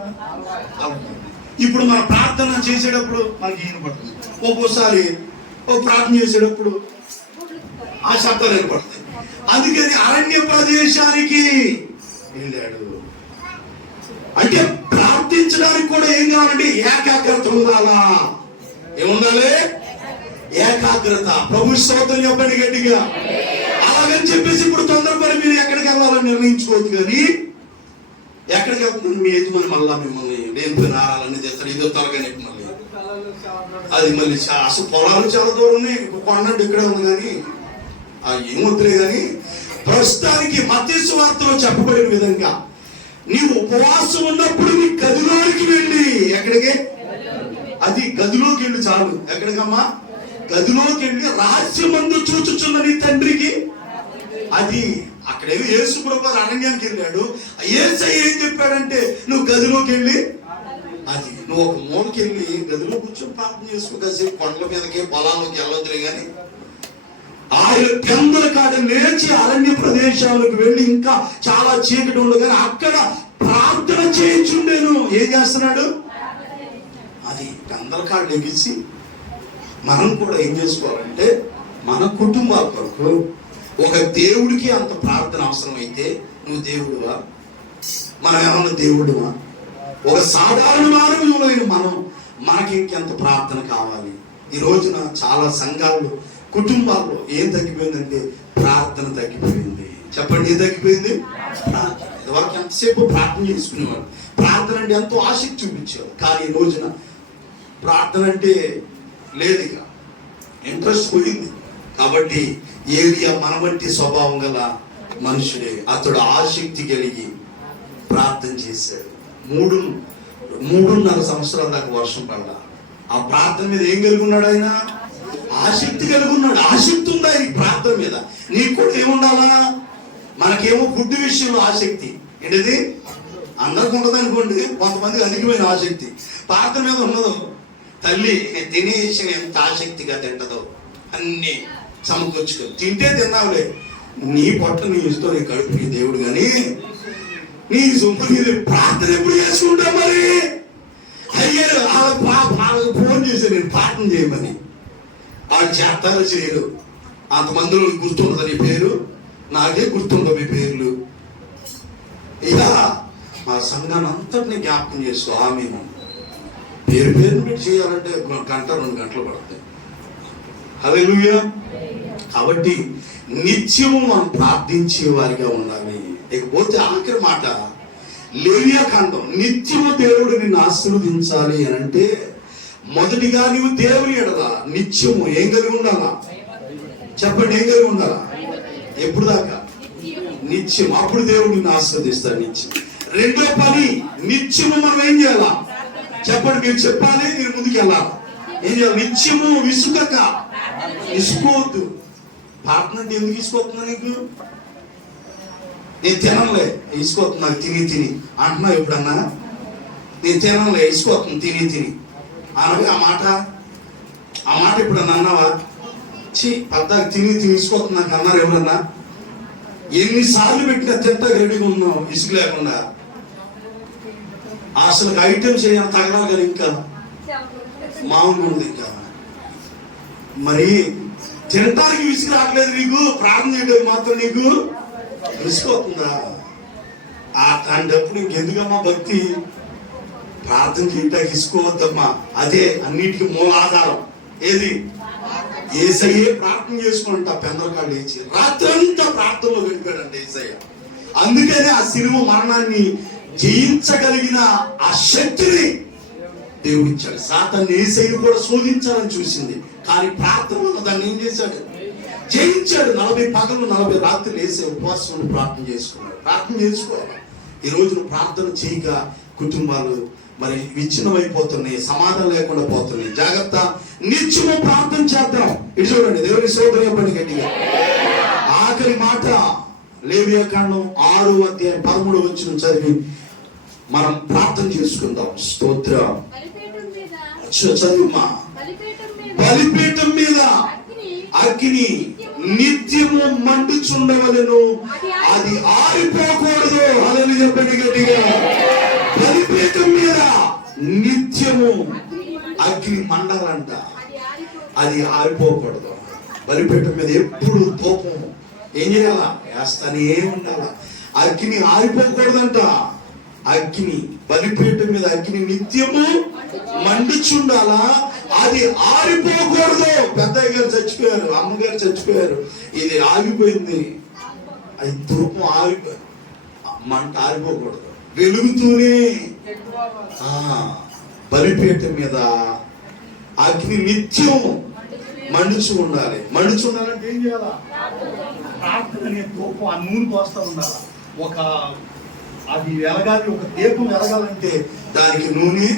ఇప్పుడు మనం ప్రార్థన చేసేటప్పుడు మనకి ఈయన పడుతుంది. ఒక్కోసారి ప్రార్థన చేసేటప్పుడు ఆ శబ్దాలు ఏర్పడతాయి. అందుకని అరణ్య ప్రదేశానికి వెళ్ళాడు. అంటే ప్రార్థించడానికి కూడా ఏం కావాలంటే ఏకాగ్రత ఉండాలా. ఏముండాలి? ఏకాగ్రత. ప్రభు స్తోత్రం చెప్పండి గట్టిగా. అలాగని చెప్పేసి ఇప్పుడు తొందరపడి మీరు ఎక్కడికి వెళ్ళాలని నిర్ణయించుకోవద్దు. కానీ ఎక్కడికి వెళ్తున్నాను మీ యజమాని మళ్ళా మిమ్మల్ని నేను నారాలని చేస్తారు. ఇదో తరగని మళ్ళీ అది మళ్ళీ అసలు పొలాలు చాలా దూరం ఉన్నాయి. కొండంటే ఇక్కడే ఉంది కానీ ఏమొద్దులే. కానీ ప్రస్తుతానికి మత్తయి సువార్తలో చెప్పబడిన విధంగా నీవు ఉపవాసం ఉన్నప్పుడు నీ గదిలోకి వెళ్ళి, ఎక్కడికి? అది గదిలోకి వెళ్ళి చాలు. ఎక్కడికమ్మా? గదిలోకి వెళ్ళి రహస్యమందు చూచుచున్న నీ తండ్రికి. అది అక్కడేమో యేసు ప్రభు అరణ్యానికి వెళ్ళాడు. యేసయ్య ఏం చెప్పాడంటే నువ్వు గదిలోకి వెళ్ళి, అది నువ్వు ఒక మూలకి వెళ్ళి గదిలో కూర్చొని ప్రార్థన చేసుకో. కాసేపు కొండల మీదకి పొలాల్లోకి వెళ్ళొద్దులే. కానీ ఆయన పెందల కాడ లేచి అరణ్య ప్రదేశాలకు వెళ్ళి ఇంకా చాలా చీకటి ఉండదు కానీ అక్కడ ప్రార్థన చేయించుండేను. ఏం చేస్తున్నాడు? అది పెందల కాడ లెగిసి మనం కూడా ఏం చేసుకోవాలంటే మన కుటుంబాల కొరకు ఒక దేవుడికి అంత ప్రార్థన అవసరం అయితే నువ్వు దేవుడువా? మనం ఏమన్నా దేవుడువా? ఒక సాధారణ మానవులైన మనకి ఇంకెంత ప్రార్థన కావాలి? ఈ రోజున చాలా సంఘాల్లో కుటుంబాల్లో ఏం తగ్గిపోయిందంటే ప్రార్థన తగ్గిపోయింది. చెప్పండి, ఏం తగ్గిపోయింది? ప్రార్థన. ఇదివరకు ఎంతసేపు ప్రార్థన చేసుకునేవాడు, ప్రార్థన అంటే ఎంతో ఆసక్తి చూపించేవాడు. కానీ ఈ రోజున ప్రార్థన అంటే లేదు, ఇక ఇంట్రెస్ట్ పోయింది. కాబట్టి ఏలియా మన వంటి స్వభావం గల మనుషుడే. అతడు ఆసక్తి కలిగి ప్రార్థన చేశాడు. 3.5 సంవత్సరాల దాకా వర్షం పడ్డా ఆ ప్రార్థన మీద ఏం కలిగి ఉన్నాడు? ఆయన ఆసక్తి కలిగి ఉన్నాడు. ఆసక్తి ఉంది ఆయనకి ప్రార్థన మీద. నీకు కూడా ఏముండాలా? మనకేమో ఫుడ్ విషయంలో ఆసక్తి ఏంటిది అందరికి ఉండదు అనుకోండి. కొంతమందికి అధికమైన ఆసక్తి ప్రార్థన మీద ఉండదు. తల్లి తినేసి ఎంత ఆసక్తిగా తింటదో అన్ని సమకూర్చుకో. తింటే తిన్నావులే, నీ పొట్ట నీ ఇష్టం, నీ కడుపు నీ దేవుడు. కానీ నీ సొంత ప్రార్థన ఎప్పుడు చేసుకుంటా? మరి అయ్యారు వాళ్ళకి ఫోన్ చేశాను నేను ప్రార్థన చేయమని. వాళ్ళు చేస్తారో చేయరు. అంతమందిలో గుర్తుండదు నీ పేరు, నాకే గుర్తుండవు మీ పేర్లు. ఇలా మా సంఘాన్ని అంతటినీ జ్ఞాపకం చేసుకో. మేము పేరు పెట్టి చేయాలంటే 1 గంట 2 గంటలు పడతాయి. హల్లెలూయా. కాబట్టి నిత్యము మనం ప్రార్థించే వారిగా ఉండాలి. ఇకపోతే ఆఖరి మాట లేవియాకాండం. నిత్యము దేవుడు నిన్ను ఆశీర్వదించాలి అని అంటే మొదటిగా నువ్వు దేవుని ఎడల నిత్యము ఏం కలిగి ఉండాలా? చెప్పండి, ఏం కలిగి ఉండాలా? ఎప్పుడు దాకా? నిత్యం. అప్పుడు దేవుడు నిన్ను ఆశీర్వదిస్తాడు నిత్యం. రెండో పని, నిత్యము మనం ఏం చేయాలా? చెప్పండి, మీరు చెప్పాలి, మీరు ముందుకు వెళ్ళాలి. ఏం చేయాలి? నిత్యము విసుకక. విసుకోవద్దు. ప్రార్థన అంటే ఎందుకు ఇసుకోతున్నా? నీకు నేను తినలే ఇసుకోతుంది, నాకు తిని అంటున్నావు ఎప్పుడన్నా? నేను తినలే ఇసుకోతుంది తిని అనగా ఆ మాట ఎప్పుడన్నా అన్నావా? పద్దాకు తిని ఇసుకోతుంది నాకు అన్నారు ఎవరన్నా? ఎన్నిసార్లు పెట్టినా తింటా రెడీగా ఉన్నావు ఇసుకు లేకుండా. అసలు ఐటమ్స్ ఏమైనా తగలాలి కదా, ఇంకా మామూలుగా ఉంది. ఇంకా మరి తినటానికి విసుగు రావట్లేదు నీకు, ప్రార్థన చేయడానికి మాత్రం నీకు విసుకొస్తుందా? అలాంటప్పుడు ఇంకెందుకమ్మా భక్తి? ప్రార్థన చేయటానికి ఇసుకోవద్దమ్మా. అదే అన్నిటికీ మూలాధారం. ఏది? యేసయ్యే ప్రార్థన చేసుకుంటా పెందలకాళ్ళు లేచి రాత్రంతా ప్రార్థనలో గడిపాడంట యేసయ్య. అందుకనే ఆ సిలువ మరణాన్ని జయించగలిగిన ఆ శక్తిని దేవుడు ఇచ్చాడు. సాతాన్ని యేసయ్య కూడా శోధించాలని చూసింది, కానీ ప్రార్థన వల్ల దాన్ని ఏం చేశాడు? జయించాడు. 40 పగలు 40 రాత్రులు వేసే ఉపవాసం ప్రార్థన చేసుకున్నాడు. ప్రార్థన చేసుకోవాలి. ఈ రోజు ప్రార్థన చేయగా కుటుంబాలు మరి విచ్ఛిన్నం అయిపోతున్నాయి, సమాధానం లేకుండా పోతున్నాయి. జాగ్రత్త, నిత్యము ప్రార్థన చేద్దాం. ఇటు చూడండి, దేవుని సోదరు చెప్పండి గట్టిగా. ఆఖరి మాట లేవియాకాండం 6:13 చదివి మనం ప్రార్థన చేసుకుందాం. స్తోత్రం. చదువుమా. బలిపీఠం మీద అగ్ని నిత్యము మండుచుండవలెను, అది ఆరిపోకూడదు. అలని చెప్పండి గట్టిగా. బలిపీఠం మీద నిత్యము అగ్ని మండాలంట, అది ఆరిపోకూడదు. బలిపీఠం మీద ఎప్పుడు కోపం ఏం చేయాలా? వేస్తానే ఉండాల. అగ్ని ఆరిపోకూడదంట. అగ్ని బలిపీఠం మీద అగ్ని నిత్యము మండుచుండాలా, అది ఆరిపోకూడదు. పెద్దయ్య గారు చచ్చిపోయారు, అమ్మగారు చచ్చిపోయారు, ఇది ఆగిపోయింది. అది ధూపం మంట ఆరిపోకూడదు, వెలుగుతూనే. బలిపీఠం మీద అగ్ని నిత్యం మండుచు ఉండాలి. మండుచు ఉండాలంటే ఏం చేయాలా? ప్రార్థన అనే ధూపం ఆ నూనె పోస్తూ ఉండాలి. అది వెలగాలి, ఒక దీపం వెలగాలంటే దానికి నూనె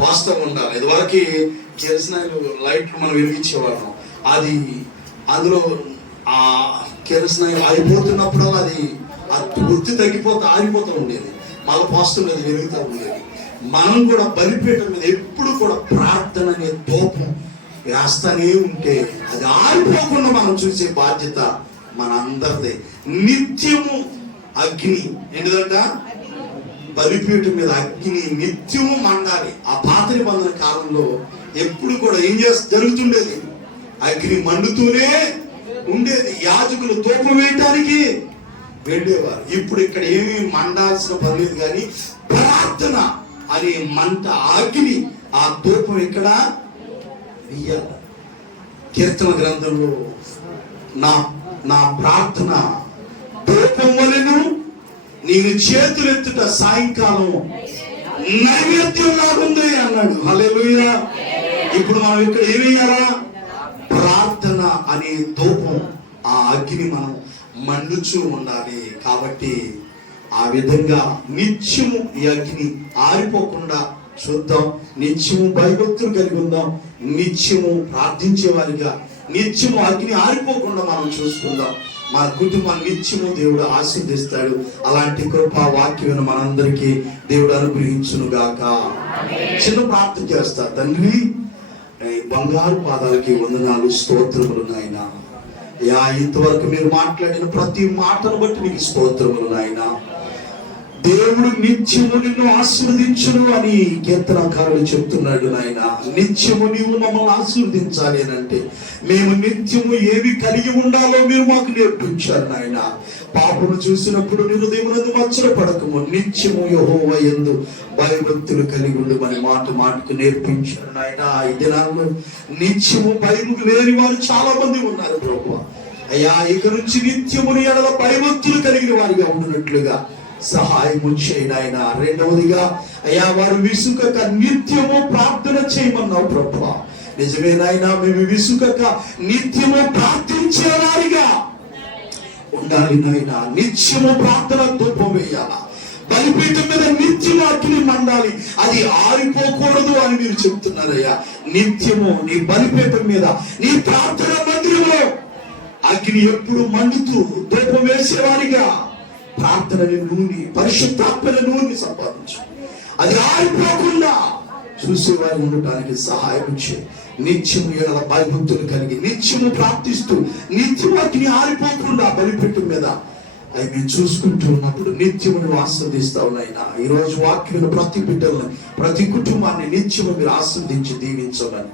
పోస్తూ ఉండాలి. ఇదివరకు కెరసనాయిలు లైట్లు మనం వెలిగించేవాళ్ళం. అది అందులో ఆ కెరసనాయిలు ఆరిపోతున్నప్పుడల్లా అది గుర్తు తగ్గిపోతూ ఆరిపోతూ ఉండేది, మళ్ళీ పోస్తుండేది, వెలుగుతూ ఉండేది. మనం కూడా బలిపీఠం మీద ఎప్పుడు కూడా ప్రార్థన అనే ధూపం వేస్తానే ఉంటే అది ఆరిపోకుండా మనం చూసే బాధ్యత మన అందరిదే. నిత్యము అగ్ని ఏంటిదంట? బలిపీఠం మీద అగ్ని నిత్యము మండాలి. ఆ పాత నిబంధన కాలంలో ఎప్పుడు కూడా ఏం జరుగుతుండేది? అగ్ని మండుతూనే ఉండేది. యాజకులు ధూపం వేయటానికి వెళ్ళేవారు. ఇప్పుడు ఇక్కడ ఏమీ మండాల్సిన పని లేదు, కానీ ప్రార్థన అనే మంట, అగ్ని, ఆ ధూపం ఇక్కడ వెయ్యాలి. కీర్తన గ్రంథంలో నా ప్రార్థన ధూపం వలెను, నేను చేతులెత్తుట సాయంకాలం నైవేద్యం లాగుంది అన్నాడు. హల్లెలూయా. ఇప్పుడు మనం ఇక్కడ ఏమయ్యారా? ప్రార్థన అనే ధూపం, ఆ అగ్ని మనం మండుచూ ఉండాలి. కాబట్టి ఆ విధంగా నిత్యము ఈ అగ్ని ఆరిపోకుండా చూద్దాం. నిత్యము భయభక్తులు కలిగి ఉందాం. నిత్యము ప్రార్థించే వారిగా, నిత్యము అగ్ని ఆరిపోకుండా మనం చూసుకుందాం. మన కుటుంబాన్ని నిత్యము దేవుడు ఆశీర్దిస్తాడు. అలాంటి కృపా వాక్యం మనందరికీ దేవుడు అనుగ్రహించును గాక. చిన్న ప్రార్థన చేస్తా. తండ్రి, బంగారు పాదాలకి వందనాలు, స్తోత్రములు నాయన. ఇంతవరకు మీరు మాట్లాడిన ప్రతి మాటను బట్టి నీకు స్తోత్రములు నాయన. దేవుడు నిత్యము నిన్ను ఆశీర్వదించును అని కీర్తనకారుడు చెప్తున్నాడు నాయన. నిత్యము నీవు మమ్మల్ని ఆశీర్వదించాలి అని అంటే మేము నిత్యము ఏవి కలిగి ఉండాలో మీరు మాకు నేర్పించారు నాయన. పాపను చూసినప్పుడు నీ హృదయమునందు మచ్చరపడకము, నిత్యము యెహోవా యందు భయభక్తులు కలిగి ఉండమని మాటకు నేర్పించారు నాయన. ఈ దినాల్లో నిత్యము భయముకు లేని వారు చాలా మంది ఉన్నారు ప్రభువా. అయ్యా, ఇక నుంచి నిత్యము నీ ఎడల భయభక్తులు కలిగిన వారిగా ఉండినట్లుగా సహాయము చేయండి ఆయన. రెండవదిగా అయ్యా, వారు విసుకక నిత్యము ప్రార్థన చేయమన్నావు ప్రభువా. నిజమేనాయనా, మేము విసుకక నిత్యము ప్రార్థించే వారిగా ఉండాలి నాయన. నిత్యము ప్రార్థన ధూపం వేయాలా. బలిపీఠం మీద నిత్యము అగ్ని మండాలి, అది ఆరిపోకూడదు అని మీరు చెప్తున్నారయ్యా. నిత్యము నీ బలిపీఠం మీద, నీ ప్రార్థన మందిరంలో అగ్ని ఎప్పుడు మండుతూ ధూపం వేసేవారిగా ప్రార్థనని నూనె, పరిశుద్ధాత్మల నూనె సంపాదించు, అది ఆరిపోకుండా చూసేవారు ఉండటానికి సహాయం చేయి. నిత్యము ఎడల భయభక్తులు కలిగి నిత్యము ప్రార్థిస్తూ నిత్యము అగ్ని ఆరిపోకుండా బలిపీఠం మీద అవి మేము చూసుకుంటూ ఉన్నప్పుడు నిత్యమును ఆస్వాదిస్తావు నాయన. ఈరోజు వాక్యం ప్రతి బిడ్డలను, ప్రతి కుటుంబాన్ని నిత్యము మీరు ఆస్వాదించి దీవించాలని.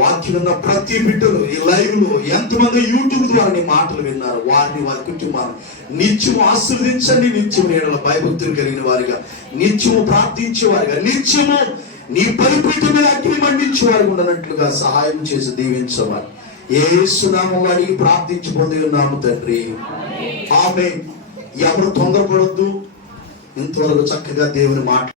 వాక్యం ఉన్న ప్రతి బిడ్డలు ఈ లైవ్ లో ఎంతమంది యూట్యూబ్ ద్వారా నీ మాటలు విన్నారు, వారిని, వారి కుటుంబాన్ని నిత్యము ఆశీర్వదించండి. నిత్యము నీడల భయభక్తులు కలిగిన వారిగా, నిత్యము ప్రార్థించే వారిగా, నిత్యము నీ బలిపీఠం మీద అగ్ని మండించే వారికి ఉండనట్లుగా సహాయం చేసి దీవించవాలి. యేసు నామములో అడిగి ప్రార్థించి పొంది ఉన్నాము తండ్రి, ఆమేన్. ఎవరు తొందరపడొద్దు. ఇంతవరకు చక్కగా దేవుని మాట